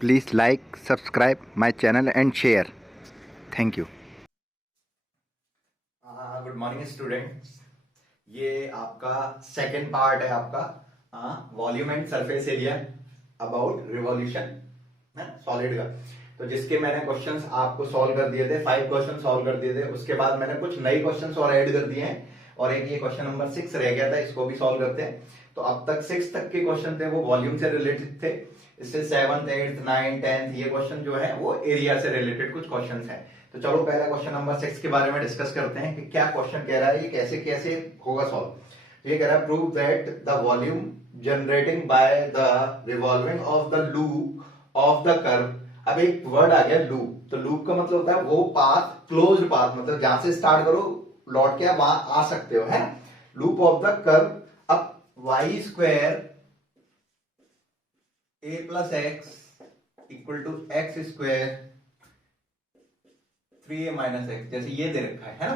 Please like, subscribe my channel and share. Thank you. Good morning students. ये आपका second part है आपका volume and surface area about revolution है solid का। तो जिसके मैंने क्वेश्चंस आपको सॉल्व कर दिए थे, 5 क्वेश्चन सॉल्व कर दिए थे। उसके बाद मैंने कुछ नए क्वेश्चंस और ऐड कर दिए हैं और एक ये क्वेश्चन नंबर 6 रह गया था, इसको भी सॉल्व करते हैं। तो अब तक 6 तक के क्वेश्चन थे वो वॉल्यूम से रिलेटेड थे। इससे 7th 8th 9th 10th ये क्वेश्चन जो है वो एरिया से रिलेटेड कुछ क्वेश्चन है। तो चलो पहला क्वेश्चन नंबर 6 के बारे में डिस्कस करते हैं कि क्या क्वेश्चन कह रहा है, ये कैसे कैसे होगा सॉल्व। ये कह रहा है prove that the volume generating by the revolving of the loop of the curve. अब एक वर्ड आ गया लूप, तो लूप का मतलब होता है वो पाथ, क्लोज्ड पाथ, मतलब जहां से स्टार्ट करो लौट के वहां आ सकते हो, है लूप ऑफ द कर्व। अब y square a plus x equal to x square 3a minus x, जैसे ये दे रखा है ना।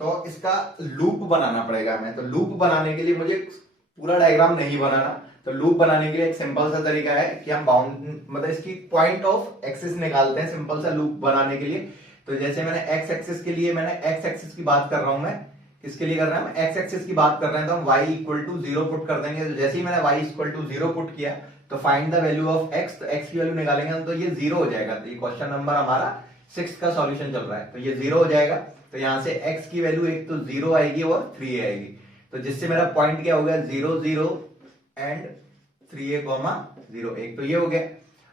तो इसका लूप बनाना पड़ेगा हमें। तो लूप बनाने के लिए मुझे पूरा डायग्राम नहीं बनाना। तो लूप बनाने के लिए एक सिंपल सा तरीका है कि हम बाउंड मतलब इसकी पॉइंट ऑफ एक्सिस निकालते हैं सिंपल सा लूप बनाने के लिए। तो जैसे मैंने एक्स एक्सिस के लिए मैंने एक्स एक्सिस की बात कर रहा हूं, मैं किसके लिए कर रहा है, एक्स एक्सिस की बात कर रहे हैं। तो हम y इक्वल टू 0 पुट कर देंगे। तो जैसे ही मैंने y इक्वल टू 0 पुट किया तो find the value of x, तो x की वैल्यू निकालेंगे तो ये 0 हो जाएगा। तो ये क्वेश्चन नंबर हमारा 6 का सॉल्यूशन चल रहा है, तो ये 0 हो जाएगा। तो यहां से x की वैल्यू एक तो 0 आएगी और 3a आएगी। तो जिससे मेरा पॉइंट क्या हो गया 0 0 एंड 3a 0 1, तो ये हो गया।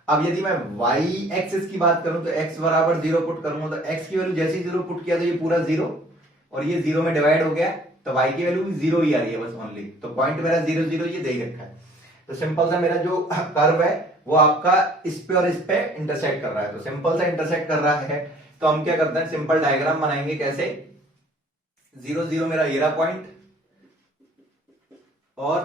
अब यदि मैं y एक्सिस की बात करूं तो x बराबर 0 पुट करूंगा तो x की वैल्यू जैसे ही 0 पुट किया तो ये पूरा 0 और ये 0 में डिवाइड हो गया, तो y की वैल्यू भी 0 ही आ रही है बस ओनली। तो पॉइंट मेरा 0 0 ये दे ही रखा है। तो सिंपल सा मेरा जो कर्व है वो आपका इस पे और इस पे इंटरसेक्ट कर रहा है। तो सिंपल सा इंटरसेक्ट कर रहा है तो हम क्या करते हैं, सिंपल डायग्राम बनाएंगे। कैसे, 0 0 मेरा ये रहा पॉइंट और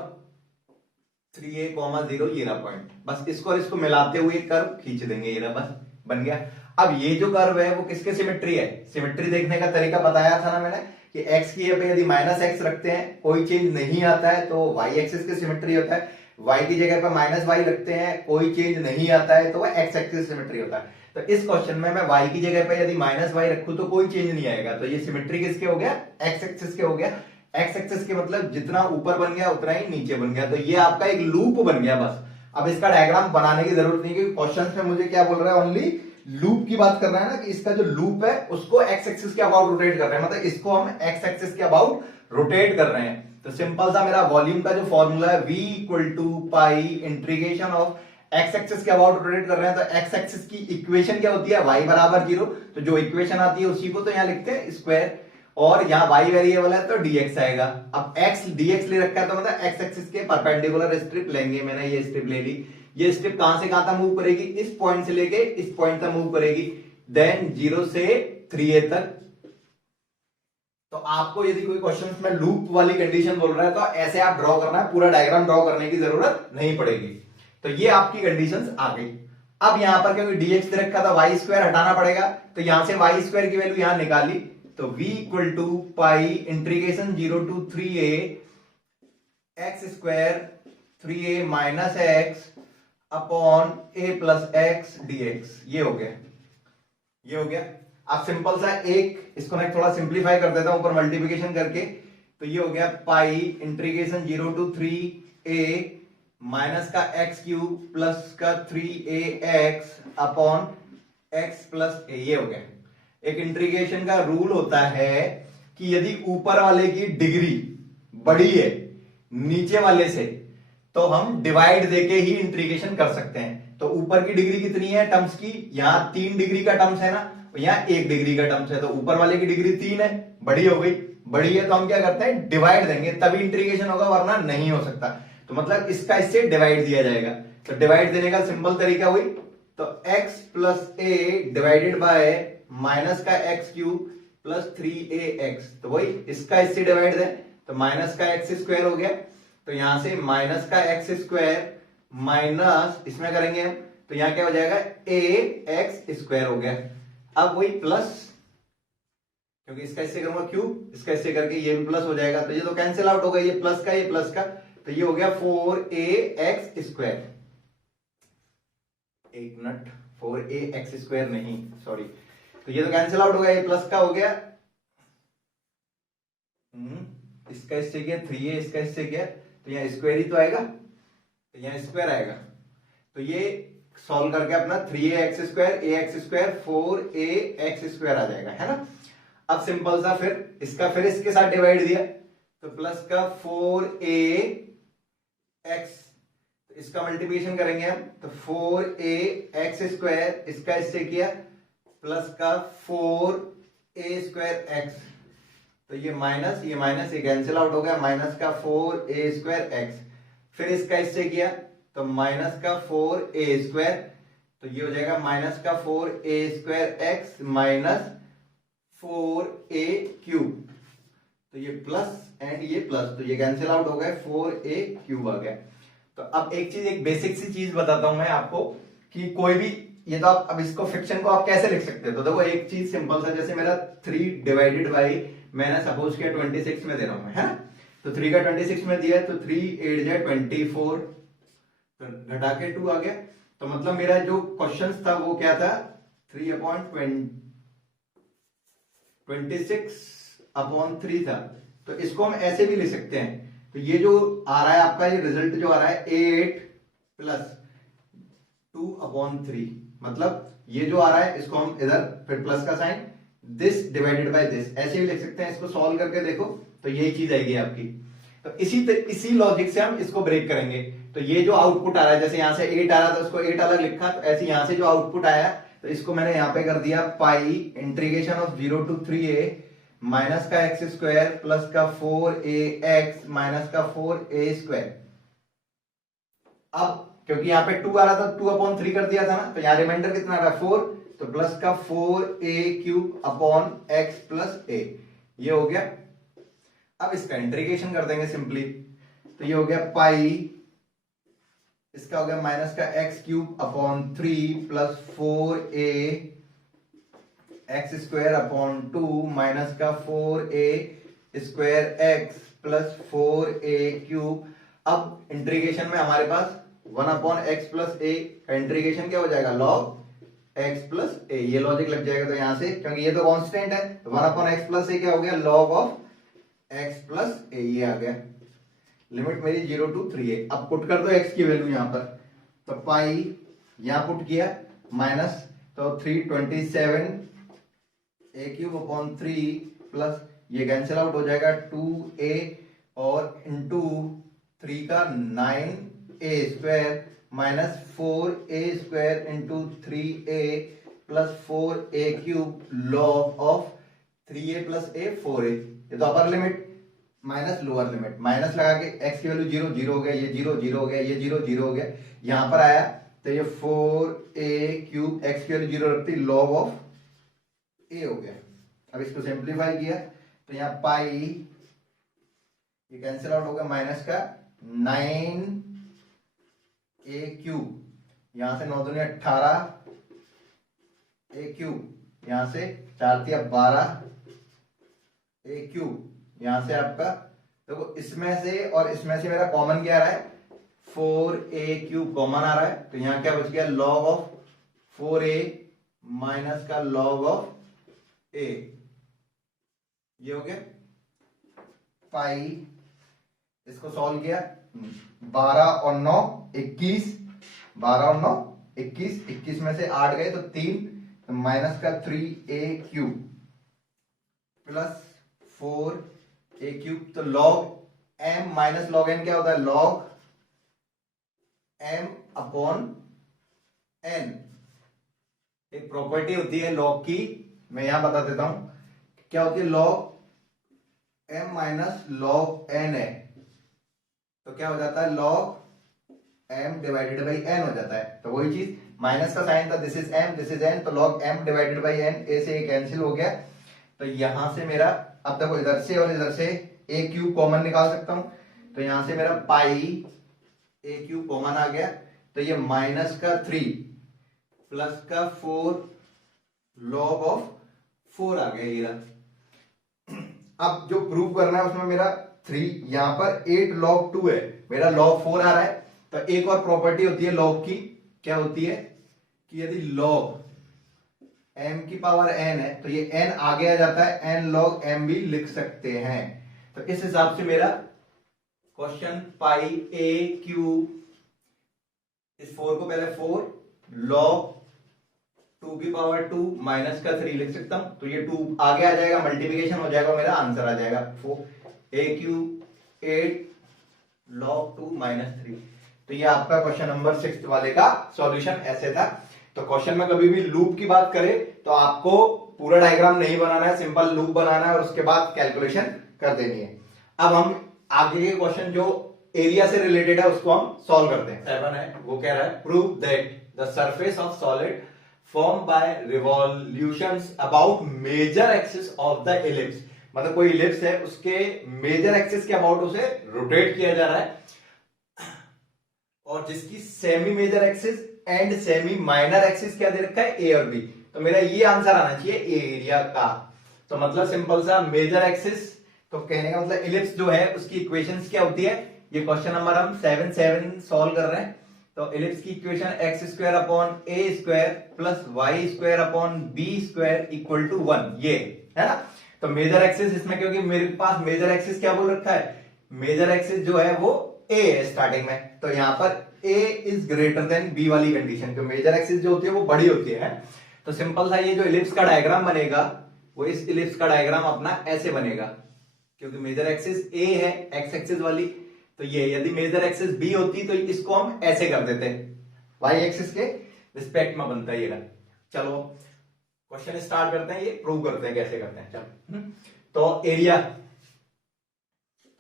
3a 0 ये रहा पॉइंट। बस इसको और इसको मिलाते हुए कर्व खींच देंगे, ये रहा, बस बन गया। अब ये जो कर्व है वो किसके सिमेट्री है, सिमेट्री देखने का तरीका बताया था ना मैंने कि x की पे यदि माइनस एक्स रखते हैं कोई चेंज नहीं आता है तो y एक्सिस की सिमेट्री होता है। y की जगह पर माइनस वाई रखते हैं कोई चेंज नहीं आता है तो वह x एक्सिस सिमेट्री होता है। तो इस क्वेश्चन में मैं y की जगह पर यदि माइनस वाई रखूं तो कोई चेंज नहीं आएगा। तो ये सिमेट्री किसके हो गया, x एक्सिस के हो गया। एक्स एक्सिस के मतलब जितना ऊपर बन गया उतना ही नीचे बन गया। तो ये आपका एक लूप बन गया बस। अब इसका डायग्राम बनाने की जरूरत नहीं, क्योंकि क्वेश्चन में मुझे क्या बोल रहा है, ओनली लूप की बात कर रहा है ना कि इसका जो लूप है उसको एक्स एक्सिस के अबाउट रोटेट कर रहे हैं, मतलब इसको हम एक्स एक्सिस के अबाउट रोटेट कर रहे हैं। तो सिंपल सा मेरा वॉल्यूम का जो फॉर्मूला है v equal to pi integration of x axis के अबाउट रोटेट कर रहे हैं। तो एक्स एक्सिस की इक्वेशन क्या होती है, y बराबर 0। तो जो इक्वेशन आती है उसी को तो यहां लिखते हैं स्क्वायर, और यहाँ y वेरिएबल है तो dx आएगा। अब x dx ले रखा है तो मतलब x एक्सिस के परपेंडिकुलर स्ट्रिप लेंगे। मैंने ये स्ट्रिप ले ली, ये स्ट्रिप कहां से कहां तक मूव करेगी, इस पॉइंट से लेके इस पॉइंट तक मूव करेगी, देन 0 से 3a तक। तो आपको यदि कोई क्वेश्चन में लूप वाली कंडीशन बोल रहा है तो ऐसे आप ड्रॉ करना है, पूरा डायग्राम ड्रॉ करने की जरूरत नहीं पड़ेगी। तो ये आपकी कंडीशंस आ गई। अब यहां पर क्योंकि dx दे रखा था y स्क्वायर हटाना पड़ेगा, तो यहां से y स्क्वायर की वैल्यू यहां निकाली तो v equal to pi integration 0 to 3a x square 3a minus x upon a plus x dx। ये हो गया, ये हो गया। अब सिंपल सा एक इसको मैं थोड़ा सिंप्लीफाई कर देता हूं ऊपर मल्टीप्लिकेशन करके। तो ये हो गया pi integration 0 to 3a minus का एक्स क्यूब प्लस का 3a x upon x plus a। ये हो गया। एक इंटीग्रेशन का रूल होता है कि यदि ऊपर वाले की डिग्री बड़ी है नीचे वाले से तो हम डिवाइड देके ही इंटीग्रेशन कर सकते हैं। तो ऊपर की डिग्री कितनी है टर्म्स की, यहां 3 डिग्री का टर्म्स है ना, यहाँ 1 डिग्री का टर्म्स है। तो ऊपर वाले की डिग्री 3 है, बड़ी हो गई, बड़ी है तो हम क्या करते हैं डिवाइड देंगे तभी इंटीग्रेशन होगा, वरना नहीं हो सकता। तो मतलब इसका इससे डिवाइड दिया जाएगा। तो डिवाइड देने का सिंपल तरीका हुई तो x plus A divided by minus का एक्स क्यूब प्लस 3ax। तो वही इसका इससे डिवाइड दें तो माइनस का एक्स स्क्वायर हो गया। तो यहां से माइनस का एक्स स्क्वायर माइनस इसमें करेंगे हम तो यहां क्या हो जाएगा a एक्स स्क्वायर हो गया। अब वही प्लस, क्योंकि इसका इससे करूंगा क्यूब, इसका इससे करके ये भी प्लस हो जाएगा। तो ये तो कैंसिल आउट हो गया, ये प्लस का ये प्लस का, तो ये हो गया 4a एक्स स्क्वायर। एक मिनट, 4ax² नहीं, सॉरी, तो ये तो कैंसिल आउट हो गया, ये प्लस का हो गया, इसका इससे गया 3a, इसका इससे गया, तो यहाँ स्क्वायर ही तो आएगा, तो यहाँ स्क्वायर आएगा, तो ये सॉल्व करके अपना 3ax², ax², 4ax² आ जाएगा, है ना। अब सिंपल सा फिर इसके साथ डिवाइड दिया, तो प्लस का 4ax, इसका मल्टीप्लिकेशन करेंगे हम, तो 4ax², इसका इससे किया, प्लस का 4a²x, तो ये माइनस ये कैंसिल आउट हो गया, माइनस का 4a²x, फिर इसका इससे किया, तो माइनस का 4a², तो ये हो जाएगा माइनस का 4a²x माइनस 4a³, तो ये प्लस एंड ये प्लस, तो ये कैंसिल आउट हो गए, 4a³ आ गया। तो अब एक बेसिक सी चीज बताता हूं मैं आपको कि कोई भी, ये तो आप अब इसको फ्रिक्शन को आप कैसे लिख सकते हो, तो देखो एक चीज सिंपल सा, जैसे मेरा 3 डिवाइडेड बाई, मैंने सपोज किया 26 में दे रहा हूं, है ना, तो 3 का 26 में दिया, तो 3 8 जा 24, तो घटा के 2 आ गया, तो मतलब मेरा जो क्वेश्चन था वो क्या था, 3/26/3 था, तो इसको हम ऐसे भी लिख सकते हैं, तो ये जो आ रहा है आपका, ये रिजल्ट जो आ रहा है 8 + 2/3, मतलब ये जो आ रहा है इसको हम इधर फिर प्लस का sign, this divided by this, ऐसे भी लिख सकते हैं, इसको सॉल्व करके देखो तो यही चीज आएगी आपकी। तो इसी लॉजिक से हम इसको ब्रेक करेंगे, तो ये जो आउटपुट आ रहा है, जैसे यहां से 8 आ रहा था, उसको 8 अलग लिखा, तो ऐसे यहां से जो आउटपुट आया, तो इसको मैंने यहां पे कर दिया पाई integration of 0 to 3a minus का x² प्लस का 4ax माइनस का 4a²। अब क्योंकि यहाँ पे 2 आ रहा था, 2/3 कर दिया था ना, तो यहाँ रिमाइंडर कितना आ रहा है 4, तो प्लस का 4a³ x + a, ये हो गया। अब इसका इंटीग्रेशन कर देंगे सिंपली, तो ये हो गया पाई, इसका हो गया माइनस का x³ प्लस 4ax²/2 माइनस का 4a² प्लस 4a³। अब इंटीग्रेशन में हमारे पास 1/x + a का इंटीग्रेशन क्या हो जाएगा, log x + a, ये लॉजिक लग जाएगा, तो यहां से क्योंकि ये तो कांस्टेंट है, तो 1/x + a क्या हो गया, log of x + a, ये आ गया। लिमिट मेरी 0 to 3 है। अब पुट कर दो x की वैल्यू यहां पर, तो पाई यहां पुट किया माइनस, तो 327a³ प्लस ये कैंसिल आउट हो जाएगा 2a और इंटू 3 का 9a² minus 4a² into 3a plus 4a³ log of 3a + a 4a, ये तो upper limit minus lower limit, minus लगा के x की वैल्यू 0 0 हो गया, ये 0 0 हो गया, ये 0 0 हो गया, यहां पर आया तो ये 4a³ x की वैल्यू 0 रखती, log ऑफ a हो गया। अब इसको सिंप्लीफाई किया, तो यहाँ पाई ये कैंसिल आउट हो गया, माइनस का 9a³, यहां से 9 दूनी 18 a³, यहां से 4 तिया 12 a³, यहां से आपका देखो तो इसमें से और इसमें से मेरा कॉमन क्या आ रहा है, 4a³ कॉमन आ रहा है, तो यहां क्या बच गया, log ऑफ 4a माइनस का log ऑफ a, ये हो गया। पाई इसको सॉल्व किया, 12 और 9 21, 12 और 9 21, 21 में से 8 गए तो 3, तो माइनस का 3a³ प्लस 4a³, तो log m minus log n क्या होता है, log m/n। एक प्रॉपर्टी होती है log की, मैं यहां बता देता हूं क्या होती है, log m minus log n है, तो क्या हो जाता है, log m divided by n हो जाता है, तो वही चीज माइनस का साइन था, this is m this is n, तो log m divided by n, a से कैंसिल हो गया, तो यहां से मेरा, अब देखो इधर से और इधर से a³ कॉमन निकाल सकता हूं, तो यहां से मेरा पाई a³ कॉमन आ गया, तो ये माइनस का 3 प्लस का 4 log ऑफ 4 आ गया ये। अब जो प्रूव करना है उसमें मेरा 3, यहां पर 8 log 2 है, मेरा log 4 आ रहा है, तो एक और प्रॉपर्टी होती है log की, क्या होती है, कि यदि log m की पावर n है तो ये n आगे आ जाता है, n log m भी लिख सकते हैं। तो इस हिसाब से मेरा क्वेश्चन पाई a क्यूब, इस 4 को पहले 4 log 2 की पावर 2 माइनस का 3 लिख सकता हूं, तो ये 2 आगे आ जाएगा, मल्टीप्लिकेशन हो जाएगा, मेरा आंसर आ जाएगा 4 a क्यूब 8 log 2 माइनस 3। तो ये आपका क्वेश्चन नंबर 6 वाले का सॉल्यूशन ऐसे था। तो क्वेश्चन में कभी भी लूप की बात करें तो आपको पूरा डायग्राम नहीं बनाना है, सिंपल लूप बनाना है और उसके बाद कैलकुलेशन कर देनी है। अब हम आगे के क्वेश्चन जो एरिया से रिलेटेड है उसको हम सॉल्व करते हैं। 7 है, वो कह रहा है prove that the surface of solid form by revolutions about major axis of the ellipse. मतलब कोई इलिप्स है, उसके मेजर एक्सिस के अबाउट उसे रोटेट किया जा रहा है और जिसकी semi major axis and semi minor axis क्या दे रखा है, ए और बी। तो मेरा ये आंसर आना चाहिए एरिया का। तो मतलब सिंपल सा मेजर एक्सिस, तो कहने का मतलब इलिप्स जो है उसकी इक्वेशंस क्या होती है, ये क्वेश्चन नंबर हम 7 सॉल्व कर रहे हैं। तो इलिप्स की equation x square upon a square plus y square upon b square equal to 1, ये है ना। तो मेजर एक्सिस इसमें, क्योंकि मेरे पास मेजर एक्सिस क्या बोल रखा है, मेजर एक्सिस जो है वो ए है स्टार्टिंग में, तो यहां पर a is greater than b वाली कंडीशन, तो मेजर एक्सिस जो होती है वो बड़ी होती है। तो सिंपल सा ये जो इलिप्स का डायग्राम बनेगा वो इस इलिप्स का डायग्राम अपना ऐसे बनेगा, क्योंकि मेजर एक्सिस a है एक्स एक्सिस वाली, तो ये यदि मेजर एक्सिस b होती तो इसको हम ऐसे कर देते हैं, y एक्सिस के रिस्पेक्ट में बनता है ये। चलो क्वेश्चन स्टार्ट करते हैं, ये प्रूव करते हैं कैसे करते हैं। चलो तो एरिया,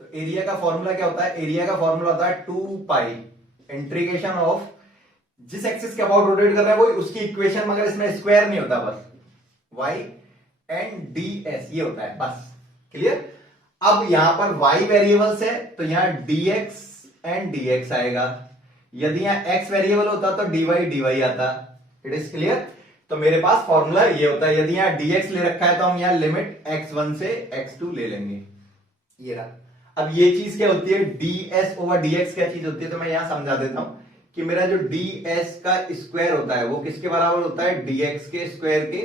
तो एरिया का फॉर्मूला क्या होता है, एरिया का फॉर्मूला होता है 2 पाई इंटीग्रेशन ऑफ, जिस एक्सिस के अबाउट रोटेट कर रहा है वो उसकी इक्वेशन, मगर इसमें स्क्वायर नहीं होता, बस y एंड ds ये होता है, बस क्लियर। अब यहां पर y वेरिएबल्स है तो यहां dx एंड dx आएगा, यदि यहां x वेरिएबल होता तो dy dy आता। It is clear. तो मेरे पास फॉर्मूला ये होता है, यदि यहां dx ले रखा है तो हम यहां लिमिट x1 से x2 ले लेंगे, ये रहा। अब ये चीज क्या होती है, ds ओवर dx क्या चीज होती है, तो मैं यहां समझा देता हूं कि मेरा जो ds का स्क्वायर होता है वो किसके बराबर होता है, dx के स्क्वायर के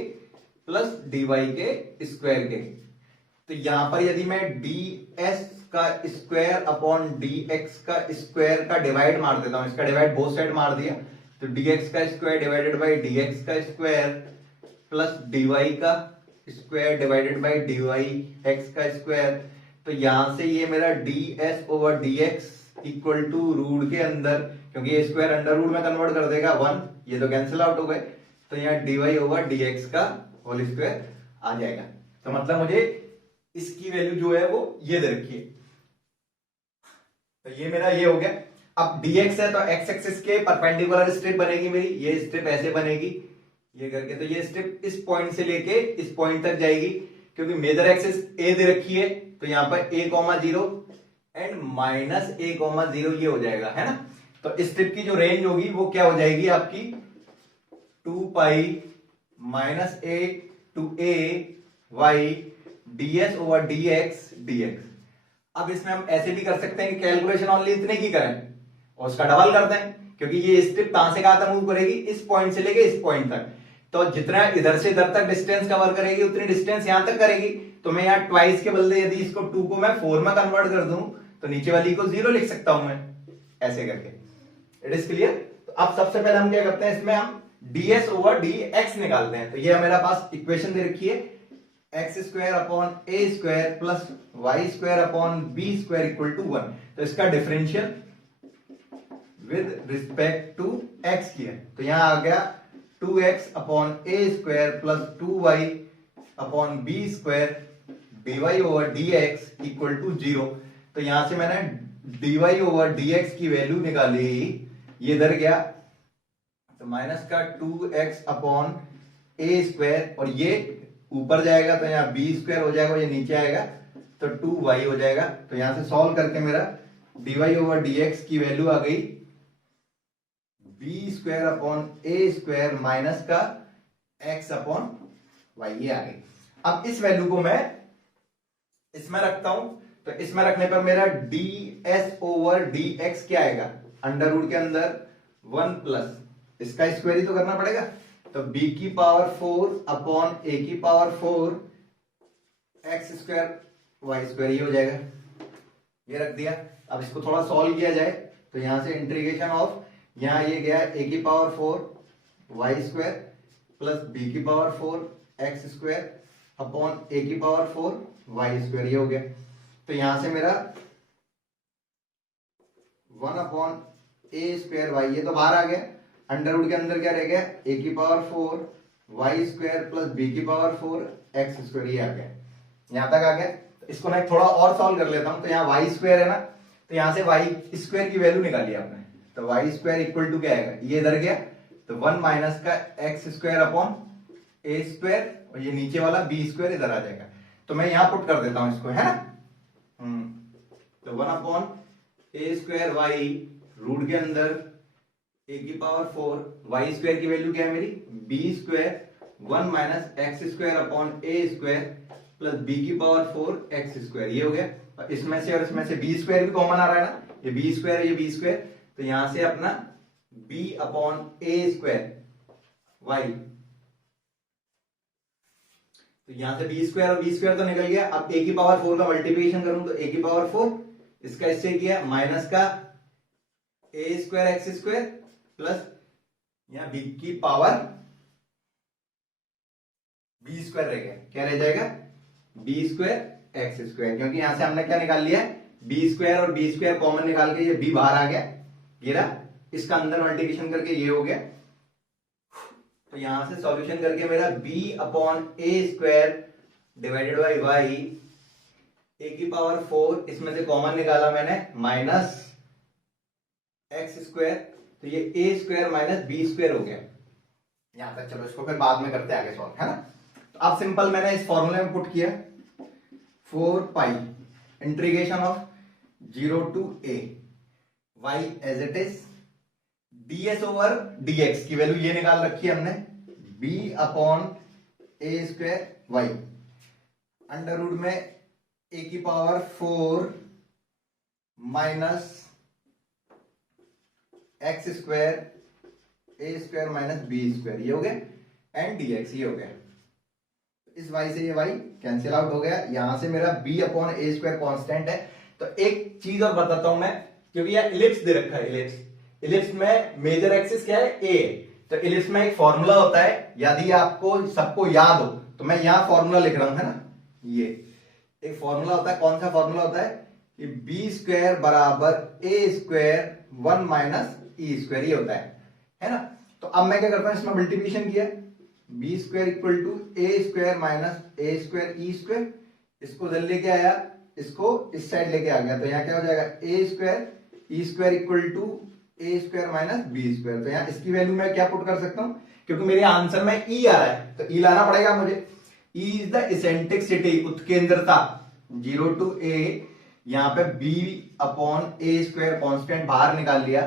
प्लस dy के स्क्वायर के। तो यहां पर यदि मैं ds का स्क्वायर अपॉन dx का स्क्वायर का डिवाइड मार देता हूं, इसका डिवाइड बोथ साइड मार दिया, तो dx का स्क्वायर डिवाइडेड बाई dx का स्क्वायर प्लस dy का square divided by dy x का स्क्वायर। तो यहां से ये मेरा ds over dx equal to root के अंदर, क्योंकि ये स्क्वायर अंडर रूट में कन्वर्ट कर देगा 1, ये तो कैंसिल आउट हो गए, तो यहाँ dy ओवर dx का होल स्क्वायर आ जाएगा। तो मतलब मुझे इसकी वैल्यू जो है वो ये दे रखी है, तो ये मेरा ये हो गया। अब dx है तो x एक्सिस के परपेंडिकुलर स्ट्रिप बनेगी मेरी, ये स्ट्रिप ऐसे बनेगी ये करके, तो ये स्ट्रिप इस पॉइंट से लेके इस पॉइंट तक जाएगी, क्योंकि मेजर एक्सिस a दे रखी है, तो यहां पर a,0 एंड माइनस a,0 ये हो जाएगा, है ना। तो इस स्ट्रिप की जो रेंज होगी वो क्या हो जाएगी आपकी 2 pi minus a to a y ds over dx dx। अब इसमें हम ऐसे भी कर सकते हैं कि कैलकुलेशन ओनली इतने की करें और उसका डबल करते हैं, क्योंकि ये स्ट्रिप कहां से कहां तक मूव करेगी, इस पॉइंट से लेके इस पॉइंट तक, तो जितना इधर से इधर तक डिस्टेंस कवर करेगी उतनी डिस्टेंस यहां तक करेगी। तो मैं यहाँ ट्वाइस के बदले यदि इसको 2 को मैं 4 में कन्वर्ट कर दूं तो नीचे वाली को 0 लिख सकता हूं मैं, ऐसे करके। It is clear. तो अब सबसे पहले हम क्या करते हैं, इसमें हम ds ओवर dx निकालते हैं। तो ये मेरा पास इक्वेशन दे रखी है x square upon a square plus y square upon b square equal to 1। तो इसका differential with respect to x किया, तो यहां आ गया 2x upon a square plus 2y upon b square dy over dx equal to 0। तो यहां से मैंने dy ओवर dx की वैल्यू निकाली, ये इधर गया तो माइनस का 2x अपॉन ए स्क्वायर, और ये ऊपर जाएगा तो यहाँ बी स्क्वायर हो जाएगा, ये नीचे आएगा तो 2y हो जाएगा। तो यहां से सॉल्व करके मेरा dy ओवर dx की वैल्यू आ गई B square upon a square minus का x अपॉन y, ये आ गई। अब इस वैल्यू को मैं इसमें रखता हूं, तो इसमें रखने पर मेरा ds ओवर dx क्या आएगा, अंडर रूट के अंदर 1 प्लस इसका स्क्वायर ही तो करना पड़ेगा। तो b की पावर 4 अपॉन a की power 4 x square y square, ये हो जाएगा, ये रख दिया। अब इसको थोड़ा सॉल्व किया जाए तो यहां से इंटीग्रेशन ऑफ, यहां ये गया a की power 4 y square plus b की power 4 x square upon a की पावर 4 वाई स्क्वायर, ये हो गया। तो यहां से मेरा 1 अपॉन ए स्क्वायर वाई, ये तो बाहर आ गया, अंडर रूट के अंदर क्या रह गया, a की power 4 y square plus b की पावर 4 एक्स स्क्वायर, ये आ गया, यहां तक आ गया। इसको मैं थोड़ा और सॉल्व कर लेता हूं। तो यहाँ वाई स्क्वायर है ना, तो यहां से वाई स्क्वायर की वैल्यू निकाली आपने, तो वाई स्क्वायर इक्वल टू क्या आएगा, ये इधर गया तो 1 माइनस का x square upon a square, और ये नीचे वाला बी स्क्वायर इधर आ जाएगा। तो मैं यहां पुट कर देता हूं इसको, है ना। तो 1 upon a square y root के अंदर ए की पावर 4, वाई स्क्वायर की वैल्यू क्या है मेरी, b square 1 minus x square upon a square plus b की पावर 4 एक्स स्क्वायर, ये हो गया। इसमें से और इसमें से बी स्क्वायर भी कॉमन आ रहा है ना, ये बी स्क्वायर है, ये बी स्क्वायर, तो यहां से अपना B upon a square Y, तो यहां से बी स्क्वायर और बी स्क्वायर तो निकल गया। अब ए की पावर 4 का मल्टीप्लिकेशन करूं तो ए की पावर 4, इसका इससे किया माइनस का a square x square plus यहां बी की पावर बी स्क्वायर रह गया, क्या रह जाएगा, बी स्क्वायर एक्स स्क्वायर, क्योंकि यहां से हमने क्या निकाल लिया है, बी स्क्वायर और बी स्क्वायर कॉमन निकाल के ये बी बाहर आ गया, ये रहा, इसका अंदर मल्टीप्लिकेशन करके ये हो गया। तो यहां से सॉल्यूशन करके मेरा b upon a square divided by y, a की पावर 4 इसमें से कॉमन निकाला मैंने माइनस एक्स स्क्वायर, तो ये ए स्क्वायर माइनस बी स्क्वायर हो गया यहां तक। चलो इसको फिर बाद में करते आगे सॉल्व, है ना। तो अब सिंपल मैंने इस फॉर्मूले में पुट किया 4 pi integration of 0 to a y as it is ds over dx की वैल्यू ये निकाल रखी है हमने, b upon a square y under root में a की power 4 minus x square a square minus b square, ये हो गया, एंड dx, ये हो गया। इस y से ये y कैंसिल आउट हो गया, यहां से मेरा b upon a square constant है। तो एक चीज और बताता हूं मैं, क्योंकि यह इलिप्स दे रखा है, इलिप्स में मेजर एक्सिस क्या है, a, तो इलिप्स में एक फॉर्मूला होता है, यदि आपको सबको याद हो तो मैं यहां फॉर्मूला लिख रहा हूं, है ना, ये एक फॉर्मूला होता है। कौन सा फॉर्मूला होता है कि बी स्क्वायर बराबर ए स्क्वायर 1 माइनस ई स्क्वायर, ये होता है ना। तो अब मैं क्या करता हूं, इसमें मल्टीप्लिकेशन किया, b square equal to a square minus a square e square, इसको उधर लेके आया, इसको इस साइड लेके आ गया, तो यहाँ क्या हो जाएगा, a square e square equal to a square minus b square. तो यहाँ इसकी वैल्यू मैं क्या पुट कर सकता हूँ, क्योंकि मेरे आंसर में ई आ रहा है तो ई लाना पड़ेगा मुझे। ई इज द इसेंट्रिसिटी, उत्केंद्रता 0 टू ए, यहाँ पे b upon a square constant बाहर निकाल लिया,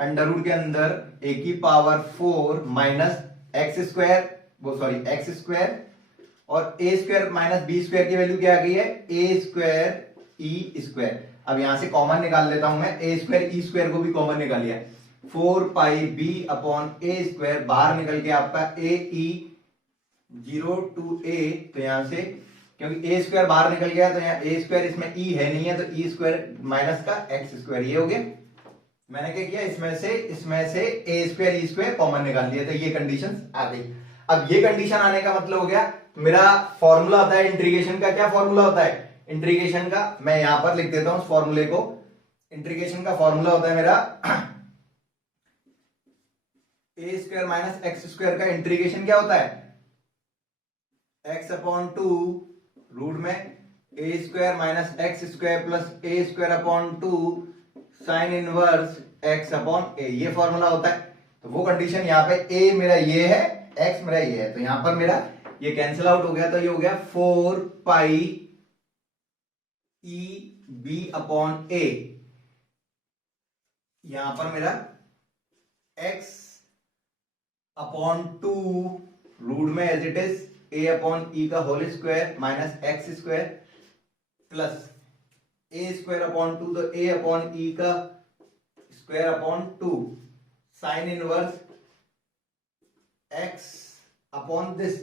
अंडर रूट के अंदर ए की पावर 4 माइनस एक्स स्क्वायर, वो सॉरी एक्स स्क्वायर, और a square minus b square की वैल्यू क्या आ गई है, ए स्क्वायर ई स्क्वायर। अब यहां से कॉमन निकाल लेता हूं मैं, ए स्क्वायर ई स्क्वायर को भी कॉमन निकाल लिया, 4 pi B upon a square, बाहर निकल के आपका ए ई 0 टू ए, तो यहां से क्योंकि ए स्क्वायर बाहर निकल गया तो यहाँ ए स्क्वायर, इसमें ई है नहीं है, तो ई स्क्वायर माइनस का एक्स स्क्वायर, ये हो गया। मैंने क्या किया, इसमें से ए स्क्वायर ई स्क्वायर कॉमन निकाल लिया, तो ये कंडीशन आ गई। अब ये कंडीशन आने का मतलब हो गया, मेरा फॉर्मूला होता है इंटीग्रेशन का, क्या फॉर्मूला होता है इंटीग्रेशन का, मैं यहां पर लिख देता हूं उस फॉर्मूले को। इंटीग्रेशन का फॉर्मूला होता है मेरा a square minus x square का इंटीग्रेशन क्या होता है, एक्स अपॉन 2 रूट में a square minus x square plus a square upon 2 sine inverse x upon a, ये फॉर्मूला होता है। तो वो कंडीशन यहाँ पे ए मेरा ये है, एक्स मेरा ये है, तो यहां पर मेरा ये कैंसिल आउट हो गया, तो ये हो गया 4 पाई ई बी अपॉन ए, यहां पर मेरा x अपॉन 2 रूट में as it is a upon e का whole square minus x square plus a square upon 2, तो a अपॉन ई का square upon 2 sine inverse x upon this,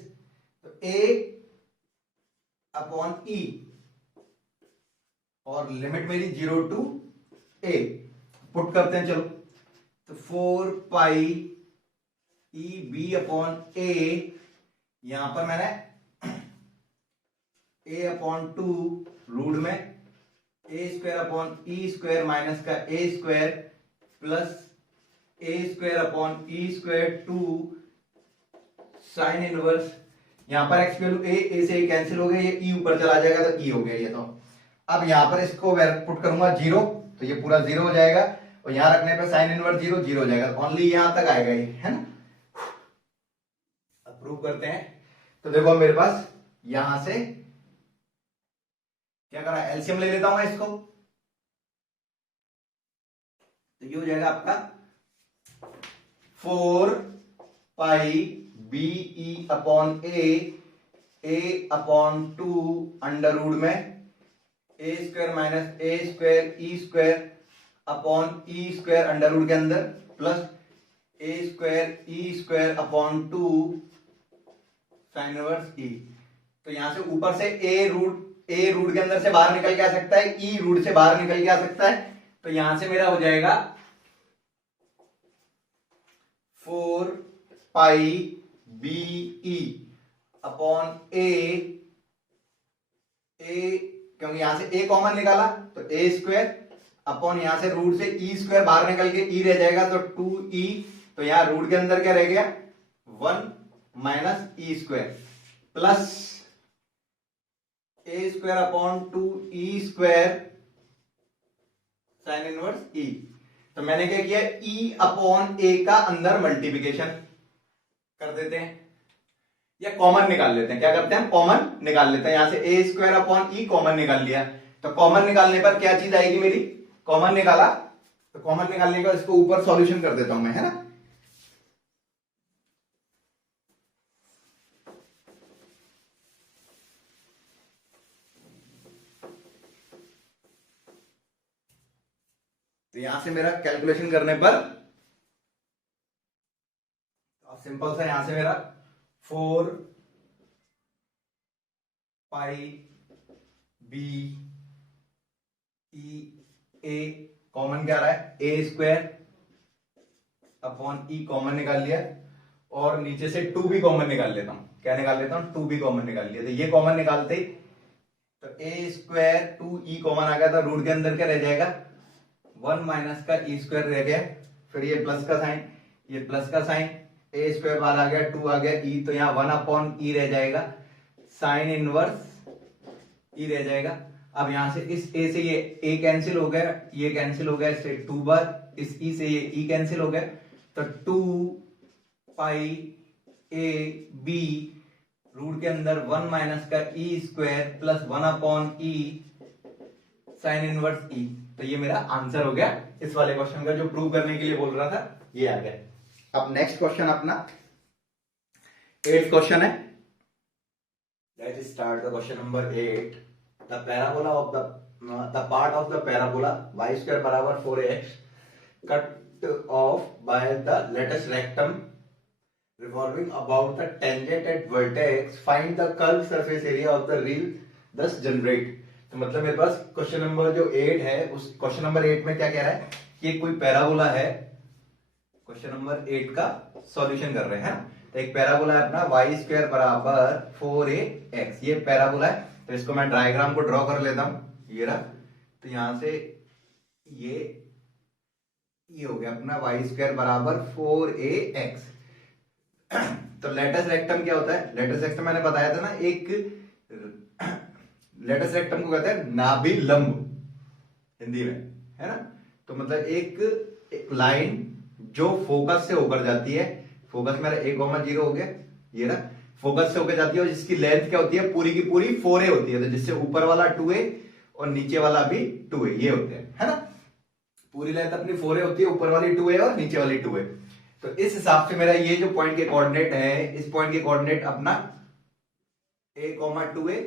तो a अपॉन e, और लिमिट मेरी 0 to a, put करते हैं चलो। तो 4 पाई ई बी अपॉन ए, यहां पर मैंने a अपॉन 2 रूट में a square upon e square minus का a square plus a square upon e square 2 sine inverse, यहां पर एक्स वैल्यू ए से कैंसिल हो गया, ये ई ऊपर चला जाएगा तो ई हो गया ये। तो अब यहां पर इसको पुट करूंगा 0, तो ये पूरा 0 हो जाएगा, और यहां रखने पे साइन इनवर्स 0 0 हो जाएगा, ओनली यहां तक आएगा ये, है ना। अब प्रूव करते हैं। तो देखो मेरे पास यहां से क्या करा, एलसीएम ले लेता हूं मैं इसको, तो ये हो जाएगा आपका 4 pi b e upon a upon 2 under root में a square minus a square e square upon e square under root के अंदर plus a square e square upon 2 sine inverse e. तो यहां से ऊपर से ए रूट के अंदर से बाहर निकल के आ सकता है, ई रूट से बाहर निकल के आ सकता है, तो यहां से मेरा हो जाएगा 4 पाई बी ई अपॉन ए, क्योंकि यहां से ए कॉमन निकाला तो ए स्क्वायर अपॉन यहां से रूट से ई स्क्वायर बाहर निकल के ई रह जाएगा, तो 2e, तो यहां रूट के अंदर क्या रह गया 1 minus e square plus a square upon 2e square sine inverse e. तो मैंने क्या किया, e अपॉन ए का अंदर मल्टीप्लिकेशन कर देते हैं या कॉमन निकाल लेते हैं। क्या करते हैं, कॉमन निकाल लेते हैं। यहां से ए स्क्वायर अपॉन ई कॉमन निकाल लिया, तो कॉमन निकालने पर क्या चीज आएगी मेरी, कॉमन निकाला, तो कॉमन निकालने के बाद इसको ऊपर सॉल्यूशन कर देता हूं मैं, है ना। तो यहां से मेरा कैलकुलेशन करने पर सिंपल सा यहां से मेरा 4 पाई बी ई ए कॉमन क्या आ रहा है, ए स्क्वायर अपॉन ई कॉमन निकाल लिया, और नीचे से 2 भी कॉमन निकाल लेता हूं। क्या निकाल लेता हूं, 2 भी कॉमन निकाल लिया। तो ये कॉमन निकालते ही तो ए स्क्वायर 2e कॉमन आ गया, तो रूट के अंदर क्या रह जाएगा 1 माइनस का ई स्क्वायर रह गया, फिर ये प्लस का साइन, ये प्लस का साइन, ए स्क्वायर बाहर आ गया, 2 आ गया, ई, तो यहाँ 1 अपॉन ई रह जाएगा, साइन इनवर्स ई रह जाएगा। अब यहां से इस ए से ये ए कैंसिल हो गया, ये कैंसिल हो गया, इससे 2 बार, इस ई से ये ई कैंसिल हो गया, तो 2 पाई ए बी रूट के अंदर 1 माइनस का ई स्क्वायर प्लस 1 अपॉन ई साइन इनवर्स ई। तो ये मेरा आंसर हो गया इस वाले क्वेश्चन का, जो प्रूव करने के लिए बोल रहा था, ये आ गया। अब नेक्स्ट क्वेश्चन अपना 8th क्वेश्चन है। Let's start the question number 8। The parabola of the part of the parabola y square बराबर 4ax cut off by the latus rectum revolving about the tangent at vertex, find the curved surface area of the real thus generate। तो मतलब मेरे पास question number जो 8 है, उस question number 8 में क्या कह रहा है कि कोई पैराबोला है। क्वेश्चन नंबर 8 का सॉल्यूशन कर रहे हैं। तो एक पैराबोला है अपना y स्क्वायर बराबर 4ax, ये पैराबोला है। तो इसको मैं डायग्राम को ड्रॉ कर लेता हूं, ये रहा। तो यहां से ये हो गया अपना y स्क्वायर बराबर 4ax। तो लेटेस्ट रेक्टम क्या होता है, लेटेस्ट रेक्टम मैंने बताया था ना, एक लेटेस्ट रेक्टम को कहते हैं नाभि लंब हिंदी में, है ना। तो मतलब एक लाइन जो फोकस से होकर जाती है, फोकस मेरा 1,0 हो गया, ये ना, फोकस से होकर जाती है, और जिसकी लेंथ क्या होती है, पूरी की पूरी 4a होती है। तो जिससे ऊपर वाला 2a और नीचे वाला भी 2a, ये होते हैं, है ना। पूरी लेंथ अपनी 4a होती है, ऊपर वाली 2a और नीचे वाली 2a। तो इस हिसाब से मेरा ये जो पॉइंट के कोऑर्डिनेट है, इस पॉइंट के कोऑर्डिनेट अपना a, 2a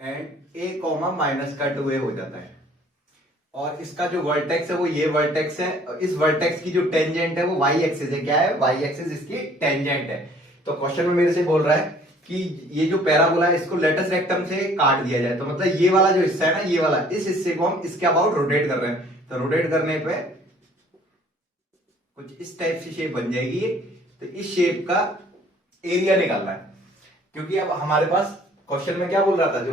and a, minus का 2a हो जाता है। और इसका जो वर्टेक्स है वो ये वर्टेक्स है, इस वर्टेक्स की जो टेंजेंट है वो वाई एक्सिस है। क्या है? वाई एक्सिस इसकी टेंजेंट है। तो क्वेश्चन में मेरे से बोल रहा है कि ये जो पैराबोला है इसको लेटस रेक्टम से काट दिया जाए। तो मतलब ये वाला जो हिस्सा है ना, ये वाला, इस हिस्से को हम इसके अबाउट रोटेट कर रहे हैं। तो रोटेट करने पे कुछ इस टाइप से शेप बन जाएगी। तो इस शेप का एरिया निकालना है, क्योंकि अब हमारे पास क्वेश्चन में क्या बोल रहा था, जो